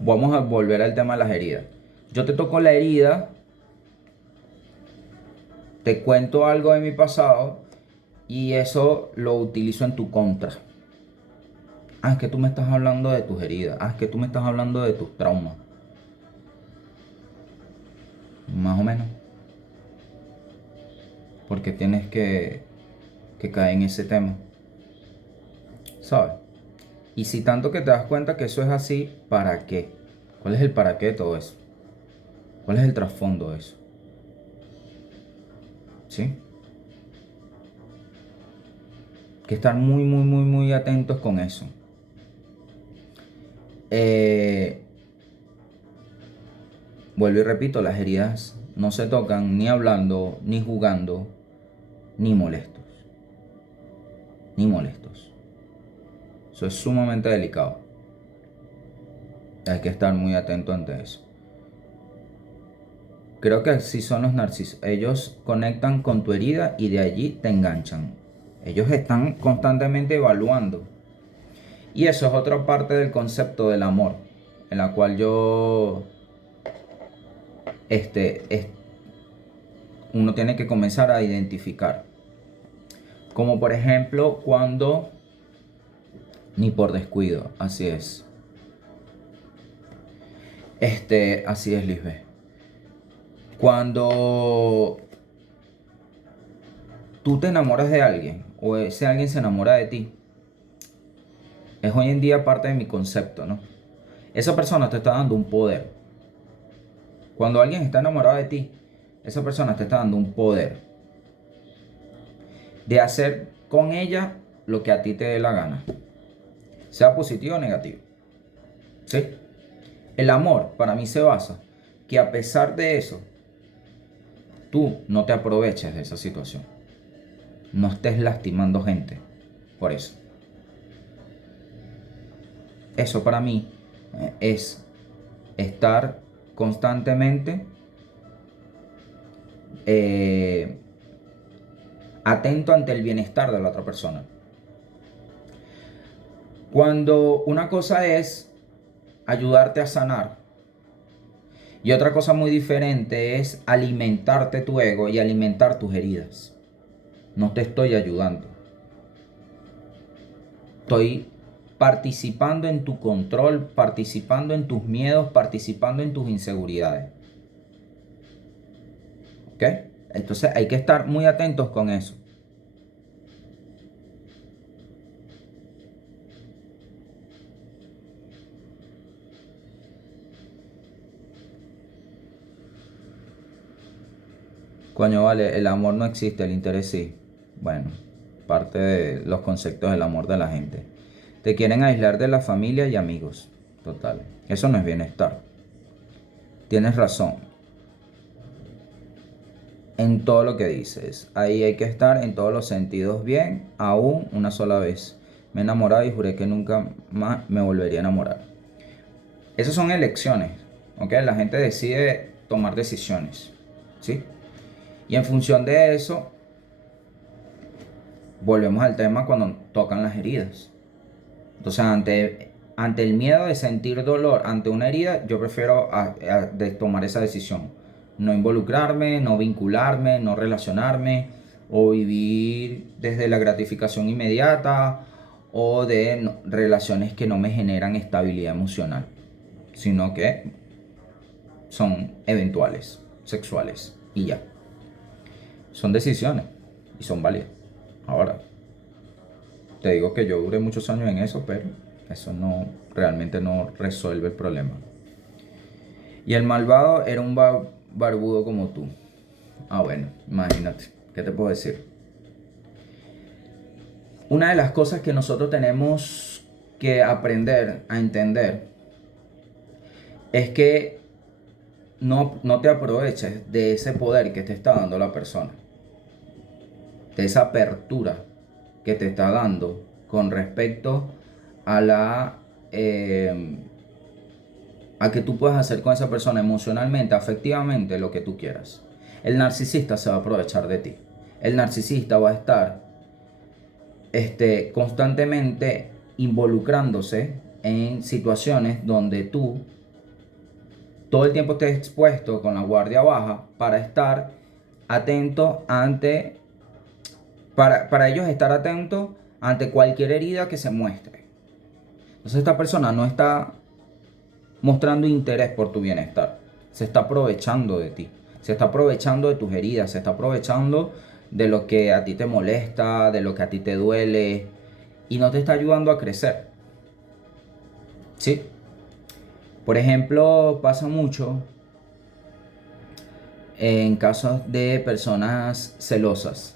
vamos a volver al tema de las heridas. Yo te toco la herida, te cuento algo de mi pasado y eso lo utilizo en tu contra. Ah, es que tú me estás hablando de tus heridas. Ah, es que tú me estás hablando de tus traumas. Más o menos. porque tienes que caer en ese tema, ¿sabes? Y si tanto que te das cuenta que eso es así, ¿para qué? ¿Cuál es el para qué de todo eso? ¿Cuál es el trasfondo de eso? ¿Sí? Hay que estar muy, muy, muy, muy atentos con eso. Eh, Vuelvo y repito, las heridas no se tocan ni hablando, ni jugando, ni molestos. Ni molestos. Eso es sumamente delicado. Hay que estar muy atento ante eso. Creo que así son los narcisos. Ellos conectan con tu herida y de allí te enganchan. Ellos están constantemente evaluando. Y eso es otra parte del concepto del amor, en la cual es- uno tiene que comenzar a identificar. Como por ejemplo cuando, ni por descuido, así es. Así es, Lisbeth. Cuando tú te enamoras de alguien o ese alguien se enamora de ti, es hoy en día parte de mi concepto, ¿no? Esa persona te está dando un poder. Cuando alguien está enamorado de ti, esa persona te está dando un poder de hacer con ella lo que a ti te dé la gana, sea positivo o negativo. ¿Sí? El amor para mí se basa que a pesar de eso, tú no te aproveches de esa situación. No estés lastimando gente por eso. Eso para mí es estar constantemente eh, atento ante el bienestar de la otra persona. Cuando una cosa es ayudarte a sanar y otra cosa muy diferente es alimentarte tu ego y alimentar tus heridas. No te estoy ayudando. Estoy participando en tu control, participando en tus miedos, participando en tus inseguridades. ¿Ok? Entonces hay que estar muy atentos con eso. Coño, vale, el amor no existe, el interés sí. Bueno, parte de los conceptos del amor de la gente. Te quieren aislar de la familia y amigos. Total. Eso no es bienestar. Tienes razón en todo lo que dices. Ahí hay que estar en todos los sentidos bien, aún una sola vez. Me he enamorado y juré que nunca más me volvería a enamorar. Esas son elecciones, ¿ok? La gente decide tomar decisiones, ¿sí? Y en función de eso, volvemos al tema cuando tocan las heridas. Entonces, ante el miedo de sentir dolor ante una herida, yo prefiero de tomar esa decisión. No involucrarme, no vincularme, no relacionarme o vivir desde la gratificación inmediata o de relaciones que no me generan estabilidad emocional, sino que son eventuales, sexuales y ya. Son decisiones y son válidas. Ahora, te digo que yo duré muchos años en eso, pero eso no realmente no resuelve el problema. Y el malvado era un barbudo como tú. Ah, bueno, imagínate. ¿Qué te puedo decir? Una de las cosas que nosotros tenemos que aprender a entender es que no te aproveches de ese poder que te está dando la persona, de esa apertura que te está dando con respecto a a que tú puedas hacer con esa persona emocionalmente, afectivamente, lo que tú quieras. El narcisista se va a aprovechar de ti. El narcisista va a estar constantemente involucrándose en situaciones donde tú todo el tiempo estés expuesto con la guardia baja para estar atento para ellos estar atentos ante cualquier herida que se muestre. Entonces esta persona no está mostrando interés por tu bienestar. Se está aprovechando de ti. Se está aprovechando de tus heridas. Se está aprovechando de lo que a ti te molesta, de lo que a ti te duele y no te está ayudando a crecer. ¿Sí? Por ejemplo, pasa mucho en casos de personas celosas.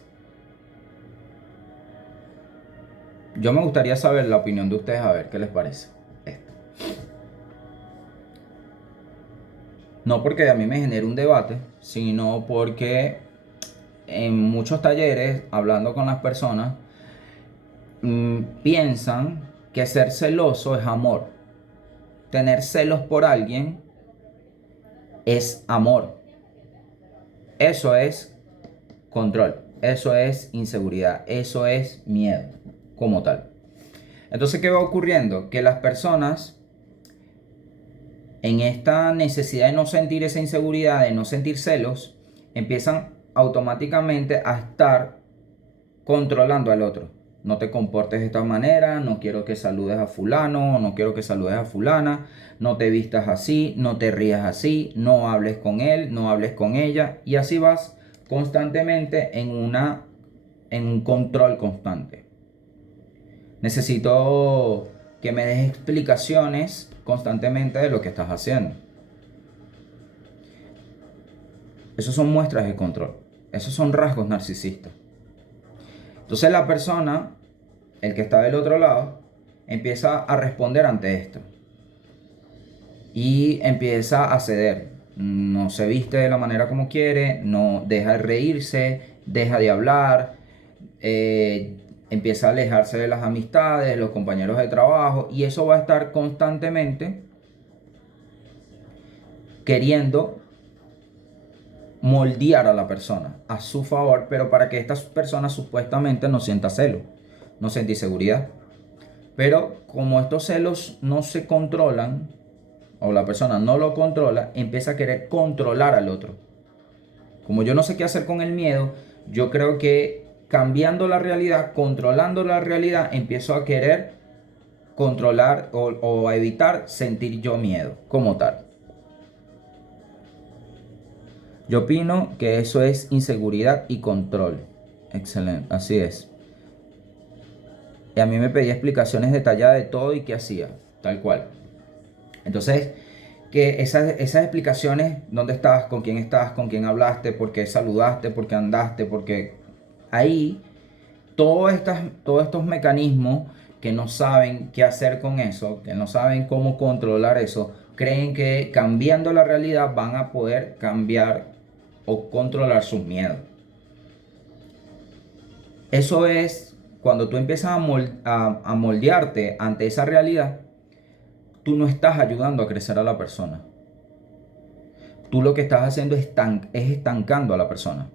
Yo me gustaría saber la opinión de ustedes, a ver qué les parece esto. No porque a mí me genere un debate, sino porque en muchos talleres, hablando con las personas, piensan que ser celoso es amor. Tener celos por alguien es amor. Eso es control, eso es inseguridad, eso es miedo como tal. Entonces, ¿qué va ocurriendo? Que las personas en esta necesidad de no sentir esa inseguridad, de no sentir celos, empiezan automáticamente a estar controlando al otro. No te comportes de esta manera, no quiero que saludes a fulano, no quiero que saludes a fulana, no te vistas así, no te rías así, no hables con él, no hables con ella, y así vas constantemente en un control constante. Necesito que me des explicaciones constantemente de lo que estás haciendo. Esos son muestras de control. Esos son rasgos narcisistas. Entonces la persona, el que está del otro lado, empieza a responder ante esto. Y empieza a ceder. No se viste de la manera como quiere, no deja de reírse, deja de hablar, empieza a alejarse de las amistades, los compañeros de trabajo, y eso va a estar constantemente queriendo moldear a la persona a su favor, pero para que esta persona supuestamente no sienta celo, no sienta inseguridad. Pero como estos celos no se controlan, o la persona no lo controla, empieza a querer controlar al otro. Como yo no sé qué hacer con el miedo, yo creo que cambiando la realidad, controlando la realidad, empiezo a querer controlar o a evitar sentir yo miedo como tal. Yo opino que eso es inseguridad y control. Excelente, así es. Y a mí me pedía explicaciones detalladas de todo y qué hacía, tal cual. Entonces, que esas explicaciones, dónde estás, con quién hablaste, por qué saludaste, por qué andaste, porque ahí todos estos mecanismos que no saben qué hacer con eso, que no saben cómo controlar eso, creen que cambiando la realidad van a poder cambiar o controlar sus miedos. Eso es cuando tú empiezas a moldearte ante esa realidad, tú no estás ayudando a crecer a la persona. Tú lo que estás haciendo es estancando a la persona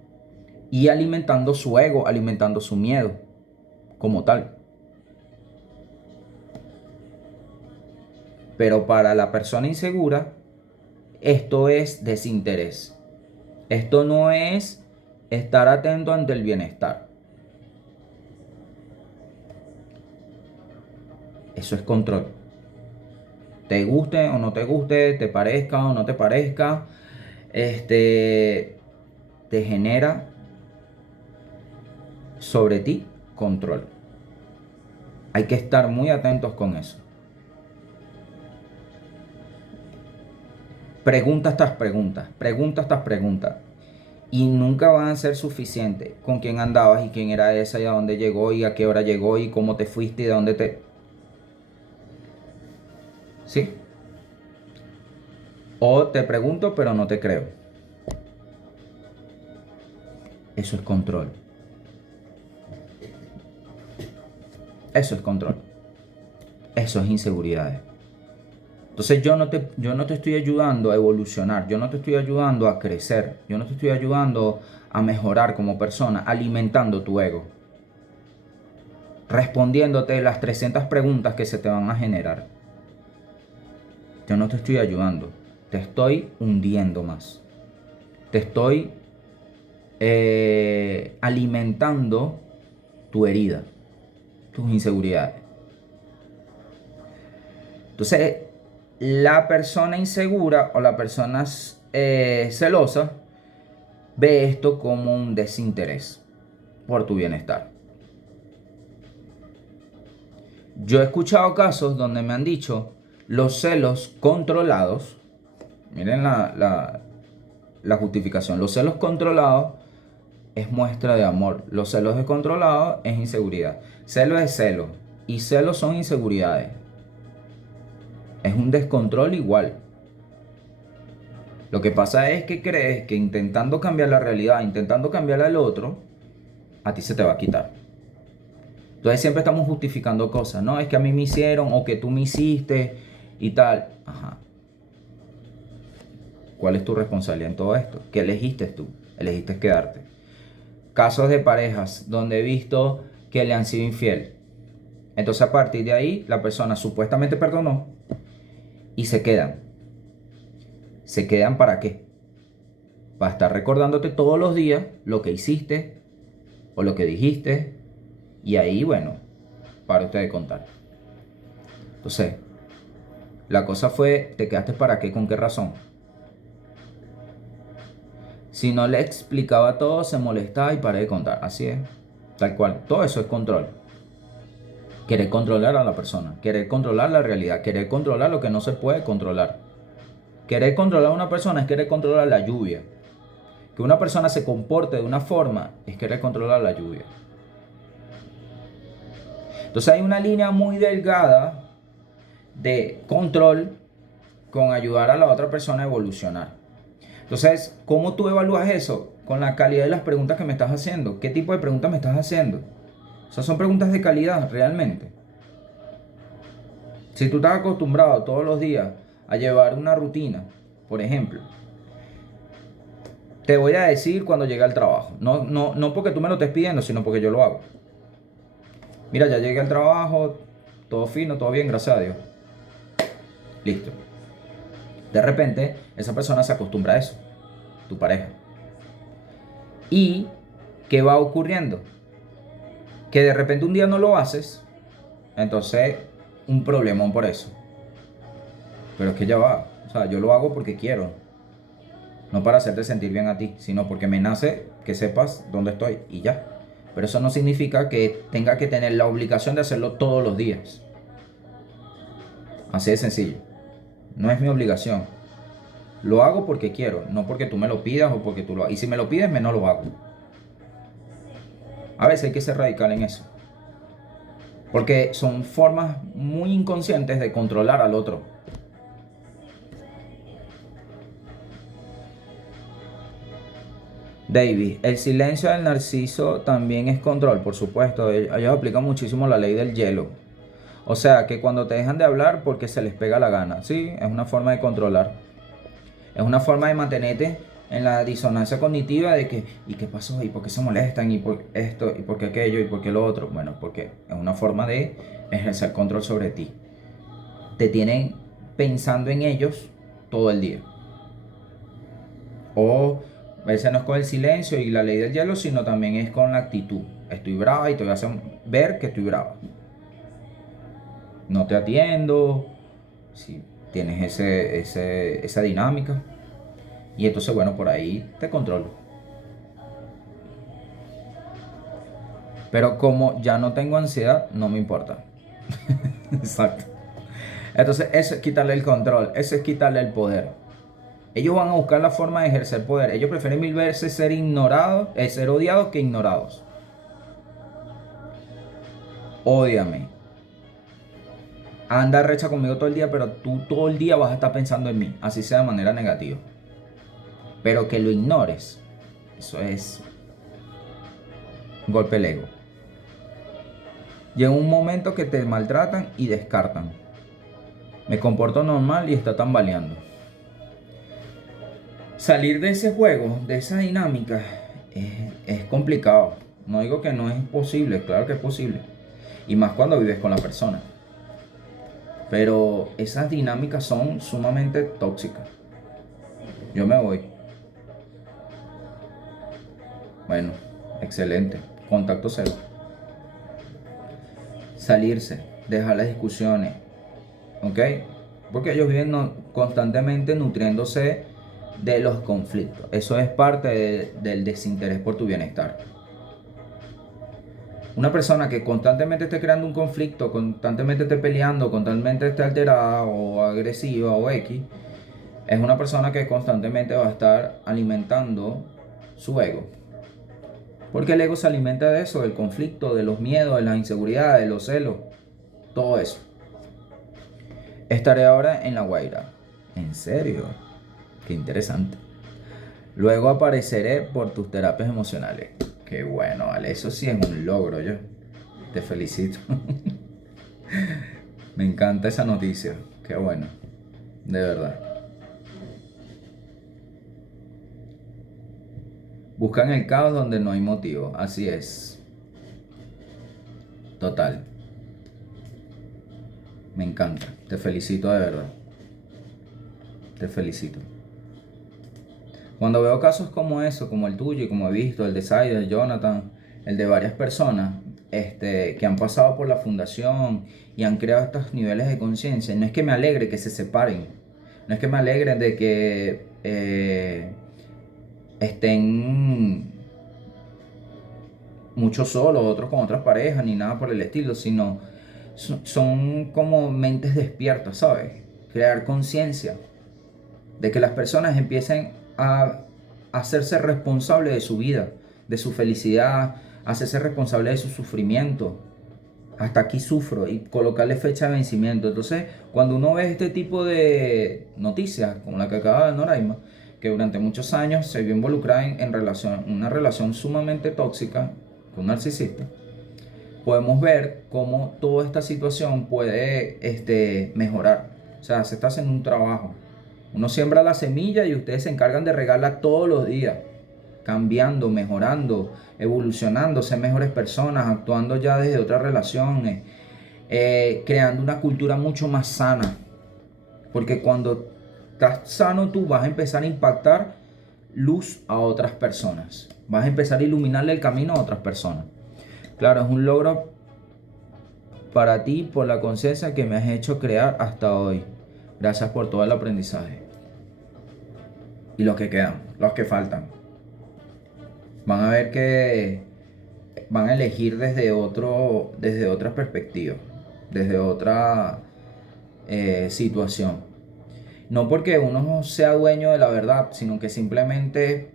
y alimentando su ego, alimentando su miedo como tal. Pero para la persona insegura, esto es desinterés. Esto no es estar atento ante el bienestar. Eso es control. Te guste o no te guste, te parezca o no te parezca, te genera sobre ti control. Hay que estar muy atentos con eso. Pregunta tras pregunta. Y nunca van a ser suficientes con quién andabas y quién era esa y a dónde llegó y a qué hora llegó y cómo te fuiste y de dónde te... ¿Sí? O te pregunto pero no te creo. Eso es control. Eso es control. Eso es inseguridad. Entonces yo no te estoy ayudando a evolucionar, yo no te estoy ayudando a crecer, yo no te estoy ayudando a mejorar como persona, alimentando tu ego, respondiéndote las 300 preguntas que se te van a generar. Yo no te estoy ayudando, te estoy hundiendo más. Te estoy alimentando tu herida, tus inseguridades. Entonces, la persona insegura o la persona celosa ve esto como un desinterés. por tu bienestar. Yo he escuchado casos donde me han dicho los celos controlados, miren la justificación, los celos controlados es muestra de amor, los celos descontrolados es inseguridad. Celo es celo y celos son inseguridades. Es un descontrol igual. Lo que pasa es que crees que intentando cambiar la realidad, intentando cambiar al otro, a ti se te va a quitar. Entonces siempre estamos justificando cosas, ¿no? Es que a mí me hicieron o que tú me hiciste y tal. Ajá. ¿Cuál es tu responsabilidad en todo esto? ¿Qué elegiste tú? Elegiste quedarte. Casos de parejas donde he visto que le han sido infiel. Entonces a partir de ahí la persona supuestamente perdonó y se quedan. ¿Se quedan para qué? Para estar recordándote todos los días lo que hiciste o lo que dijiste. Y ahí, bueno, para usted de contar. Entonces, la cosa fue, ¿te quedaste para qué? ¿Con qué razón? Si no le explicaba todo, se molestaba y paré de contar. Así es, tal cual. Todo eso es control. Querer controlar a la persona, querer controlar la realidad, querer controlar lo que no se puede controlar. Querer controlar a una persona es querer controlar la lluvia. Que una persona se comporte de una forma es querer controlar la lluvia. Entonces hay una línea muy delgada de control con ayudar a la otra persona a evolucionar. Entonces, ¿cómo tú evalúas eso? Con la calidad de las preguntas que me estás haciendo. ¿Qué tipo de preguntas me estás haciendo? O sea, son preguntas de calidad realmente. Si tú estás acostumbrado todos los días a llevar una rutina, por ejemplo, te voy a decir cuando llegue al trabajo. No porque tú me lo estés pidiendo, sino porque yo lo hago. Mira, ya llegué al trabajo, todo fino, todo bien, gracias a Dios. Listo. De repente, esa persona se acostumbra a eso, tu pareja. ¿Y qué va ocurriendo? Que de repente un día no lo haces, entonces un problemón por eso. Pero es que ya va, o sea, yo lo hago porque quiero, no para hacerte sentir bien a ti, sino porque me nace que sepas dónde estoy y ya. Pero eso no significa que tenga que tener la obligación de hacerlo todos los días. Así de sencillo. No es mi obligación. Lo hago porque quiero, no porque tú me lo pidas o porque tú lo hagas. Y si me lo pides, menos lo hago. A veces hay que ser radical en eso. Porque son formas muy inconscientes de controlar al otro. David, el silencio del narciso también es control, por supuesto. Ellos aplican muchísimo la ley del hielo. O sea, que cuando te dejan de hablar porque se les pega la gana. Sí, es una forma de controlar. Es una forma de mantenerte en la disonancia cognitiva de que, ¿y qué pasó? ¿Y por qué se molestan? ¿Y por esto? ¿Y por qué aquello? ¿Y por qué lo otro? Bueno, porque es una forma de ejercer control sobre ti. Te tienen pensando en ellos todo el día. O a veces no es con el silencio y la ley del hielo, sino también es con la actitud. Estoy brava y te voy a hacer ver que estoy brava. No te atiendo, si tienes esa dinámica. Y entonces, bueno, por ahí te controlo. Pero como ya no tengo ansiedad, no me importa. Exacto. Entonces, eso es quitarle el control, eso es quitarle el poder. Ellos van a buscar la forma de ejercer poder. Ellos prefieren mil veces ser ignorados, ser odiados que ignorados. Ódiame. Anda recha conmigo todo el día, pero tú todo el día vas a estar pensando en mí, así sea de manera negativa. Pero que lo ignores, eso es golpe al ego. Llega un momento que te maltratan y descartan. Me comporto normal y está tambaleando. Salir de ese juego, de esa dinámica, es complicado. No digo que no es posible, claro que es posible. Y más cuando vives con la persona. Pero esas dinámicas son sumamente tóxicas. Yo me voy. Bueno, excelente. Contacto cero. Salirse, dejar las discusiones. ¿Ok? Porque ellos viven constantemente nutriéndose de los conflictos. Eso es parte del desinterés por tu bienestar. Una persona que constantemente esté creando un conflicto, constantemente esté peleando, constantemente esté alterada o agresiva o X, es una persona que constantemente va a estar alimentando su ego. Porque el ego se alimenta de eso, del conflicto, de los miedos, de las inseguridades, de los celos, todo eso. Estaré ahora en La Guaira. ¿En serio? Qué interesante. Luego apareceré por tus terapias emocionales. Qué bueno, vale. Eso sí es un logro, yo. Te felicito. Me encanta esa noticia. Qué bueno. De verdad. Buscan el caos donde no hay motivo. Así es. Total. Me encanta. Te felicito de verdad. Te felicito. Cuando veo casos como eso, como el tuyo y como he visto, el de Saida, el Jonathan, el de varias personas que han pasado por la fundación y han creado estos niveles de conciencia, no es que me alegre que se separen, no es que me alegre de que estén muchos solos, otros con otras parejas, ni nada por el estilo, sino son como mentes despiertas, ¿sabes? Crear conciencia de que las personas empiecen a hacerse responsables de su vida, de su felicidad, a hacerse responsables de su sufrimiento. Hasta aquí sufro y colocarle fecha de vencimiento. Entonces, cuando uno ve este tipo de noticias, como la que acaba de dar Noraima, que durante muchos años se vio involucrada en una relación sumamente tóxica con un narcisista, podemos ver cómo toda esta situación puede mejorar. O sea, se está haciendo un trabajo. Uno siembra la semilla y ustedes se encargan de regarla todos los días, cambiando, mejorando, evolucionando, ser mejores personas, actuando ya desde otras relaciones, creando una cultura mucho más sana. Porque cuando estás sano tú vas a empezar a impactar luz a otras personas. Vas a empezar a iluminarle el camino a otras personas. Claro, es un logro para ti por la conciencia que me has hecho crear hasta hoy. Gracias por todo el aprendizaje. Y los que quedan, los que faltan. Van a ver que van a elegir desde otra perspectiva, desde otra situación. No porque uno sea dueño de la verdad, sino que simplemente,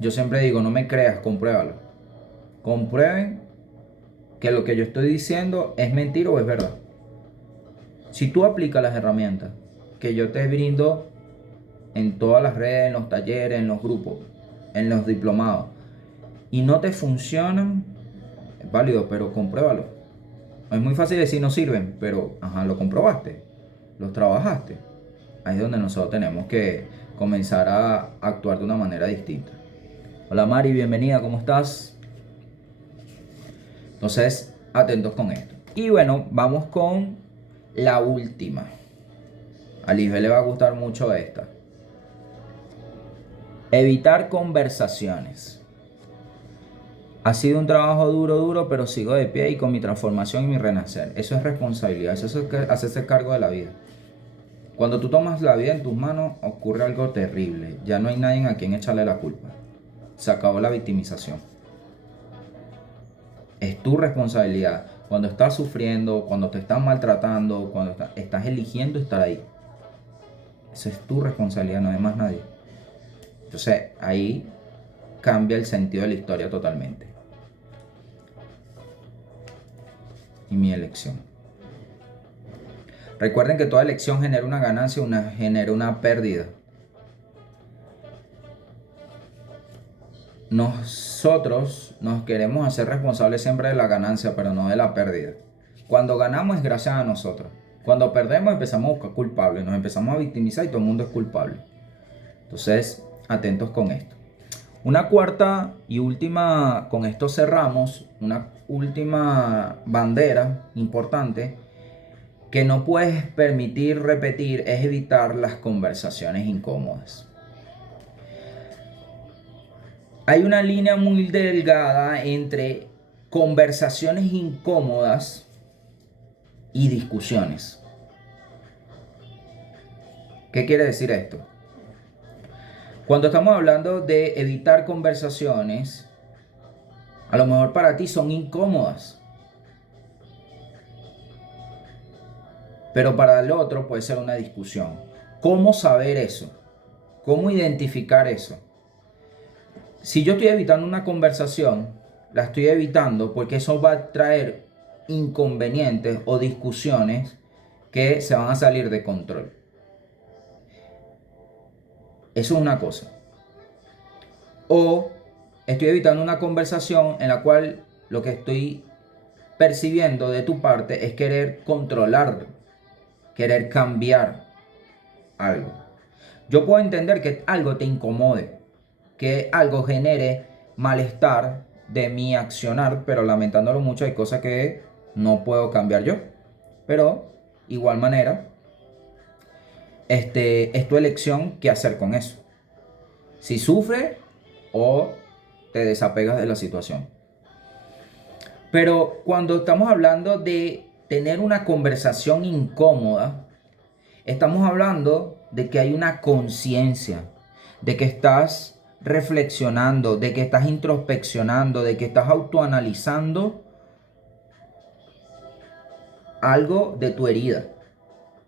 yo siempre digo, no me creas, compruébalo. Comprueben que lo que yo estoy diciendo es mentira o es verdad. Si tú aplicas las herramientas que yo te brindo en todas las redes, en los talleres, en los grupos, en los diplomados, y no te funcionan, es válido, pero compruébalo. Es muy fácil decir no sirven, pero ajá, lo comprobaste, los trabajaste. Ahí es donde nosotros tenemos que comenzar a actuar de una manera distinta. Hola Mari, bienvenida, ¿cómo estás? Entonces, atentos con esto. Y bueno, vamos con la última. A Lisbeth le va a gustar mucho esta. Evitar conversaciones. Ha sido un trabajo duro, pero sigo de pie y con mi transformación y mi renacer. Eso es responsabilidad, eso es hacerse cargo de la vida. Cuando tú tomas la vida en tus manos, ocurre algo terrible. Ya no hay nadie a quien echarle la culpa. Se acabó la victimización. Es tu responsabilidad. Cuando estás sufriendo, cuando te están maltratando, cuando estás eligiendo estar ahí. Esa es tu responsabilidad, no hay más nadie. Entonces ahí cambia el sentido de la historia totalmente. Y mi elección. Recuerden que toda elección genera una ganancia, genera una pérdida. Nosotros nos queremos hacer responsables siempre de la ganancia, pero no de la pérdida. Cuando ganamos es gracias a nosotros. Cuando perdemos empezamos a buscar culpables, nos empezamos a victimizar y todo el mundo es culpable. Entonces, atentos con esto. Una cuarta y última, con esto cerramos, una última bandera importante que no puedes permitir repetir es evitar las conversaciones incómodas. Hay una línea muy delgada entre conversaciones incómodas y discusiones. ¿Qué quiere decir esto? Cuando estamos hablando de evitar conversaciones, A lo mejor para ti son incómodas, pero para el otro puede ser una discusión. ¿Cómo saber eso? ¿Cómo identificar eso? Si yo estoy evitando una conversación, la estoy evitando porque eso va a traer inconvenientes o discusiones que se van a salir de control. Eso es una cosa. O estoy evitando una conversación en la cual lo que estoy percibiendo de tu parte es querer controlar, querer cambiar algo. Yo puedo entender que algo te incomode, que algo genere malestar de mi accionar, pero lamentándolo mucho hay cosas que no puedo cambiar yo. Pero, igual manera, es tu elección qué hacer con eso. Si sufres o te desapegas de la situación. Pero cuando estamos hablando de tener una conversación incómoda, estamos hablando de que hay una conciencia, de que estás reflexionando, de que estás introspeccionando, de que estás autoanalizando algo de tu herida.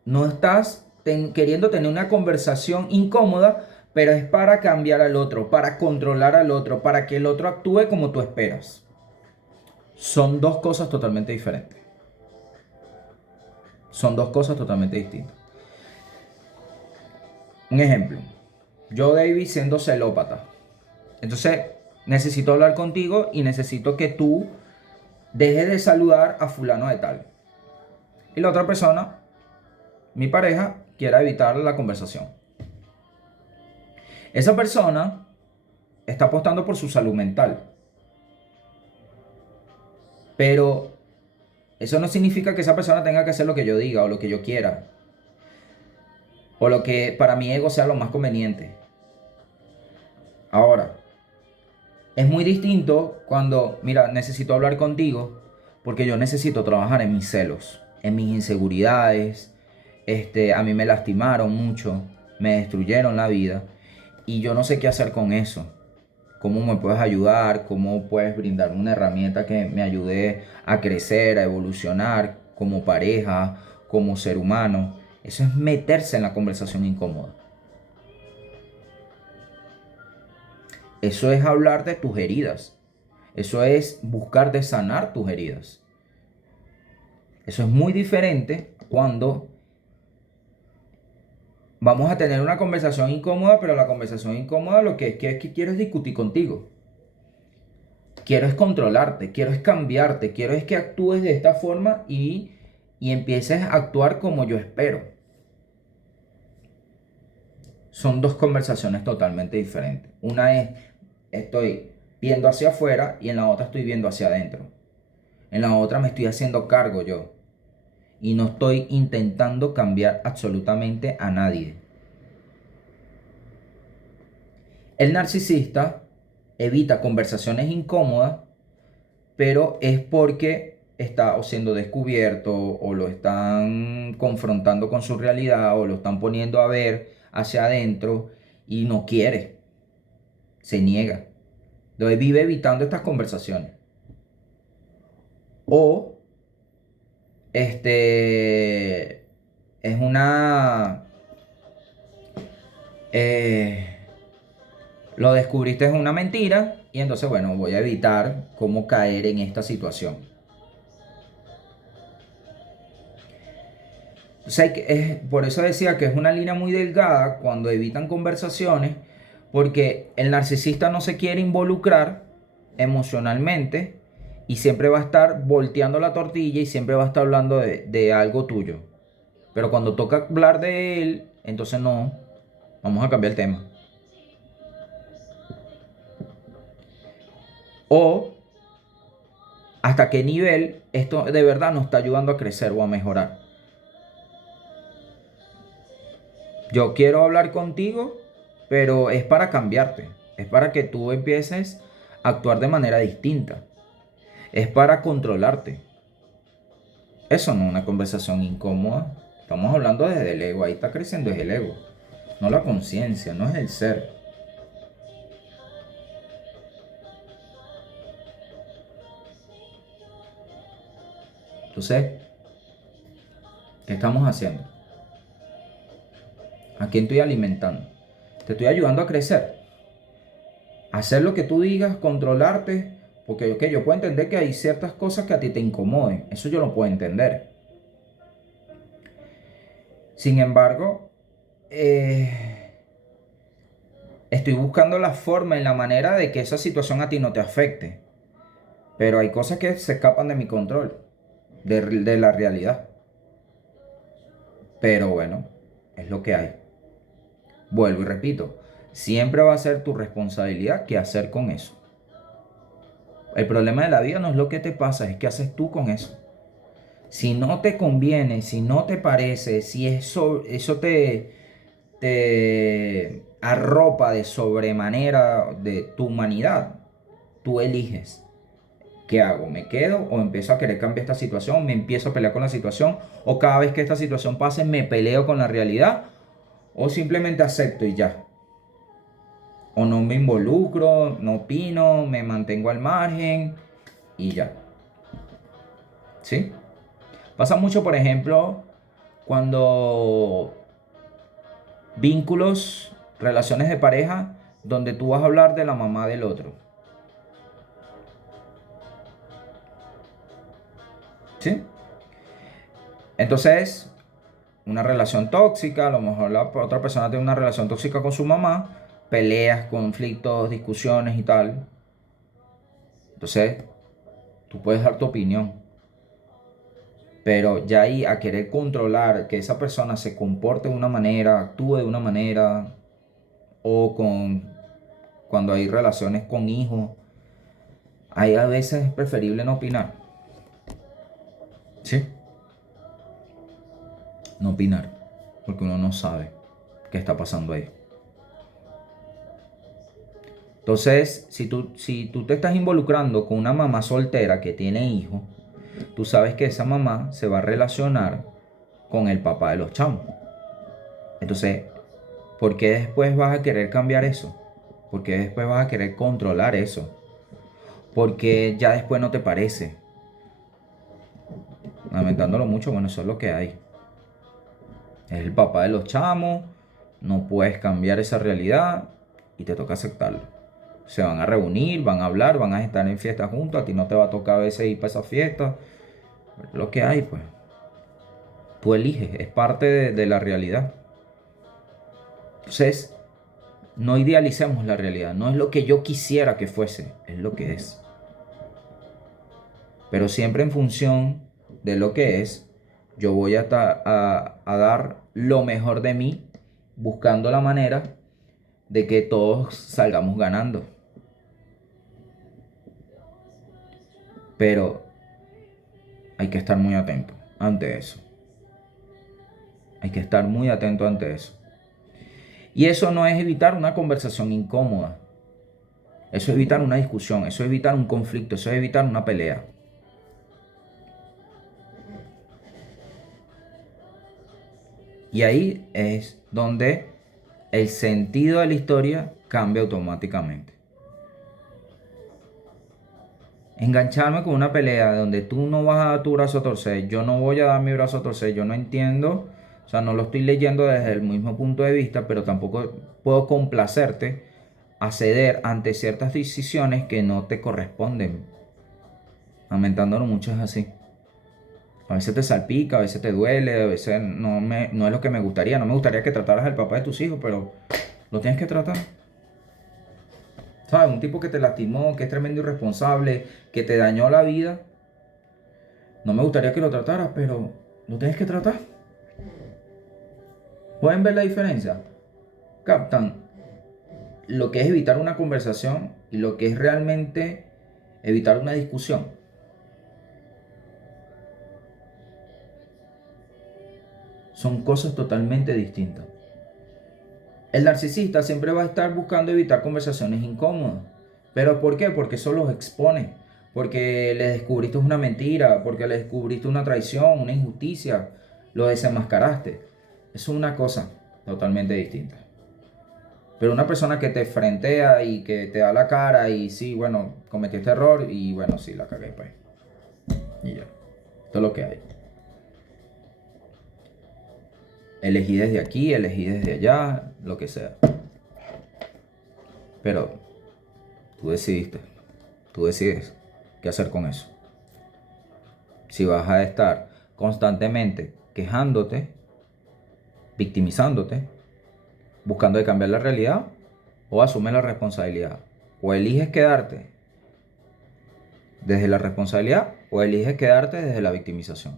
No estás queriendo tener una conversación incómoda, pero es para cambiar al otro, para controlar al otro, para que el otro actúe como tú esperas. Son dos cosas totalmente diferentes. Son dos cosas totalmente distintas. Un ejemplo. Yo, David, siendo celópata. Entonces, necesito hablar contigo y necesito que tú dejes de saludar a fulano de tal. Y la otra persona, mi pareja, quiera evitar la conversación. Esa persona está apostando por su salud mental. Pero eso no significa que esa persona tenga que hacer lo que yo diga o lo que yo quiera. O lo que para mi ego sea lo más conveniente. Ahora, es muy distinto cuando, mira, necesito hablar contigo porque yo necesito trabajar en mis celos, en mis inseguridades. A mí me lastimaron mucho, me destruyeron la vida y yo no sé qué hacer con eso. ¿Cómo me puedes ayudar? ¿Cómo puedes brindarme una herramienta que me ayude a crecer, a evolucionar como pareja, como ser humano? Eso es meterse en la conversación incómoda. Eso es hablar de tus heridas. Eso es buscar de sanar tus heridas. Eso es muy diferente cuando vamos a tener una conversación incómoda, pero la conversación incómoda lo que es que quiero es discutir contigo. Quiero es controlarte, quiero es cambiarte, quiero es que actúes de esta forma y empieces a actuar como yo espero. Son dos conversaciones totalmente diferentes. Una es, estoy viendo hacia afuera y en la otra estoy viendo hacia adentro. En la otra me estoy haciendo cargo yo. Y no estoy intentando cambiar absolutamente a nadie. El narcisista evita conversaciones incómodas, pero es porque está o siendo descubierto o lo están confrontando con su realidad o lo están poniendo a ver hacia adentro y no quiere, se niega. Entonces vive evitando estas conversaciones. O es una lo descubriste es una mentira y entonces, bueno, voy a evitar cómo caer en esta situación. O sea, por eso decía que es una línea muy delgada cuando evitan conversaciones, porque el narcisista no se quiere involucrar emocionalmente y siempre va a estar volteando la tortilla y siempre va a estar hablando de algo tuyo. Pero cuando toca hablar de él, entonces no, vamos a cambiar el tema. O hasta qué nivel esto de verdad nos está ayudando a crecer o a mejorar. Yo quiero hablar contigo, pero es para cambiarte. Es para que tú empieces a actuar de manera distinta. Es para controlarte. Eso no es una conversación incómoda. Estamos hablando desde el ego. Ahí está creciendo es el ego. No la conciencia, no es el ser. Entonces, ¿qué estamos haciendo? ¿A quién estoy alimentando? Te estoy ayudando a crecer. Hacer lo que tú digas, controlarte. Porque okay, yo puedo entender que hay ciertas cosas que a ti te incomoden. Eso yo lo puedo entender. Sin embargo, estoy buscando la forma y la manera de que esa situación a ti no te afecte. Pero hay cosas que se escapan de mi control, de la realidad. Pero bueno, es lo que hay. Vuelvo y repito, siempre va a ser tu responsabilidad qué hacer con eso. El problema de la vida no es lo que te pasa, es qué haces tú con eso. Si no te conviene, si no te parece, si eso te arropa de sobremanera de tu humanidad, tú eliges. ¿Qué hago? ¿Me quedo o empiezo a querer cambiar esta situación? ¿Me empiezo a pelear con la situación? ¿O cada vez que esta situación pase me peleo con la realidad? ¿O simplemente acepto y ya? ¿O no me involucro, no opino, me mantengo al margen y ya? ¿Sí? Pasa mucho, por ejemplo, cuando vínculos, relaciones de pareja, donde tú vas a hablar de la mamá del otro. ¿Sí? Entonces, una relación tóxica, a lo mejor la otra persona tiene una relación tóxica con su mamá, peleas, conflictos, discusiones y tal. Entonces, tú puedes dar tu opinión, pero ya ahí a querer controlar que esa persona se comporte de una manera, actúe de una manera, o cuando hay relaciones con hijos, ahí a veces es preferible no opinar. ¿Sí? No opinar, porque uno no sabe qué está pasando ahí. Entonces, si tú te estás involucrando con una mamá soltera que tiene hijos, tú sabes que esa mamá se va a relacionar con el papá de los chamos. Entonces, ¿por qué después vas a querer cambiar eso? ¿Por qué después vas a querer controlar eso? Porque ya después no te parece. Lamentándolo mucho, bueno, eso es lo que hay. Es el papá de los chamos, no puedes cambiar esa realidad y te toca aceptarlo. Se van a reunir, van a hablar, van a estar en fiestas juntos, a ti no te va a tocar a veces ir para esa fiesta. Lo que hay, pues. Tú eliges, es parte de la realidad. Entonces, no idealicemos la realidad, no es lo que yo quisiera que fuese, es lo que es. Pero siempre en función de lo que es, yo voy a dar lo mejor de mí, buscando la manera de que todos salgamos ganando. Pero hay que estar muy atento ante eso. Hay que estar muy atento ante eso. Y eso no es evitar una conversación incómoda. Eso es evitar una discusión, eso es evitar un conflicto, eso es evitar una pelea. Y ahí es donde el sentido de la historia cambia automáticamente. Engancharme con una pelea donde tú no vas a dar tu brazo a torcer, yo no voy a dar mi brazo a torcer, yo no entiendo, o sea, no lo estoy leyendo desde el mismo punto de vista, pero tampoco puedo complacerte a ceder ante ciertas decisiones que no te corresponden. Lamentándolo mucho es así. A veces te salpica, a veces te duele, a veces no es lo que me gustaría. No me gustaría que trataras al papá de tus hijos, pero lo tienes que tratar. ¿Sabes? Un tipo que te lastimó, que es tremendo irresponsable, que te dañó la vida. No me gustaría que lo trataras, pero lo tienes que tratar. ¿Pueden ver la diferencia? Captan lo que es evitar una conversación y lo que es realmente evitar una discusión. Son cosas totalmente distintas. El narcisista siempre va a estar buscando evitar conversaciones incómodas. ¿Pero por qué? Porque eso los expone. Porque le descubriste una mentira, porque le descubriste una traición, una injusticia, lo desenmascaraste. Es una cosa totalmente distinta. Pero una persona que te frentea y que te da la cara y sí, bueno, cometí este error y bueno, sí, la cagué pues. Y ya. Esto es lo que hay. Elegí desde aquí, elegí desde allá, lo que sea. Pero tú decidiste, tú decides qué hacer con eso. Si vas a estar constantemente quejándote, victimizándote, buscando de cambiar la realidad, o asumes la responsabilidad. O eliges quedarte desde la responsabilidad, o eliges quedarte desde la victimización.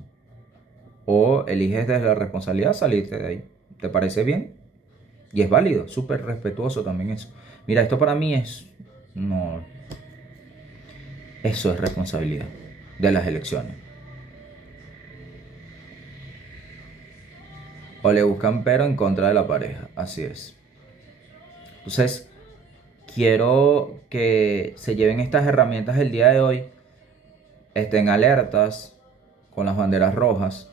O eliges desde la responsabilidad salirte de ahí. ¿Te parece bien? Y es válido, súper respetuoso también eso. Mira, esto para mí es... No, eso es responsabilidad de las elecciones. O le buscan pero en contra de la pareja, así es. Entonces, quiero que se lleven estas herramientas el día de hoy, estén alertas con las banderas rojas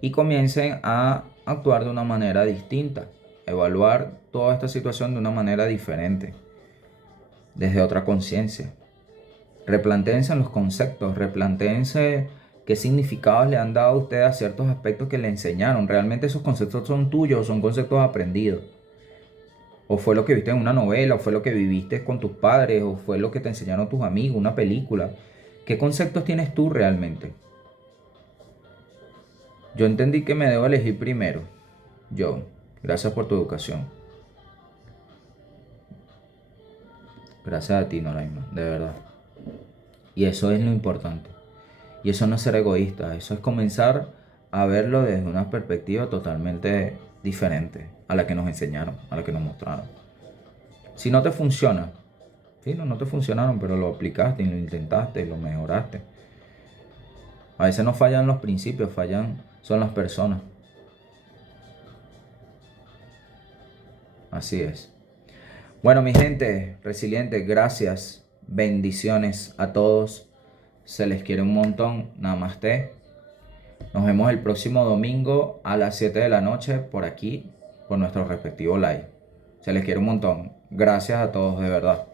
y comiencen a actuar de una manera distinta, evaluar toda esta situación de una manera diferente, desde otra conciencia. Replantéense los conceptos, replantéense qué significados le han dado a usted a ciertos aspectos que le enseñaron. ¿Realmente esos conceptos son tuyos o son conceptos aprendidos? ¿O fue lo que viste en una novela, o fue lo que viviste con tus padres, o fue lo que te enseñaron tus amigos, una película? ¿Qué conceptos tienes tú realmente? Yo entendí que me debo elegir primero. Yo, gracias por tu educación. Gracias a ti, Noraima, de verdad. Y eso es lo importante. Y eso no es ser egoísta, eso es comenzar a verlo desde una perspectiva totalmente diferente a la que nos enseñaron, a la que nos mostraron. Si no te funciona, sí, no te funcionaron, pero lo aplicaste y lo intentaste y lo mejoraste. A veces no fallan los principios, son las personas. Así es. Bueno, mi gente resiliente, gracias. Bendiciones a todos. Se les quiere un montón. Namaste. Nos vemos el próximo domingo a las 7 de la noche por aquí, por nuestro respectivo live. Se les quiere un montón. Gracias a todos, de verdad.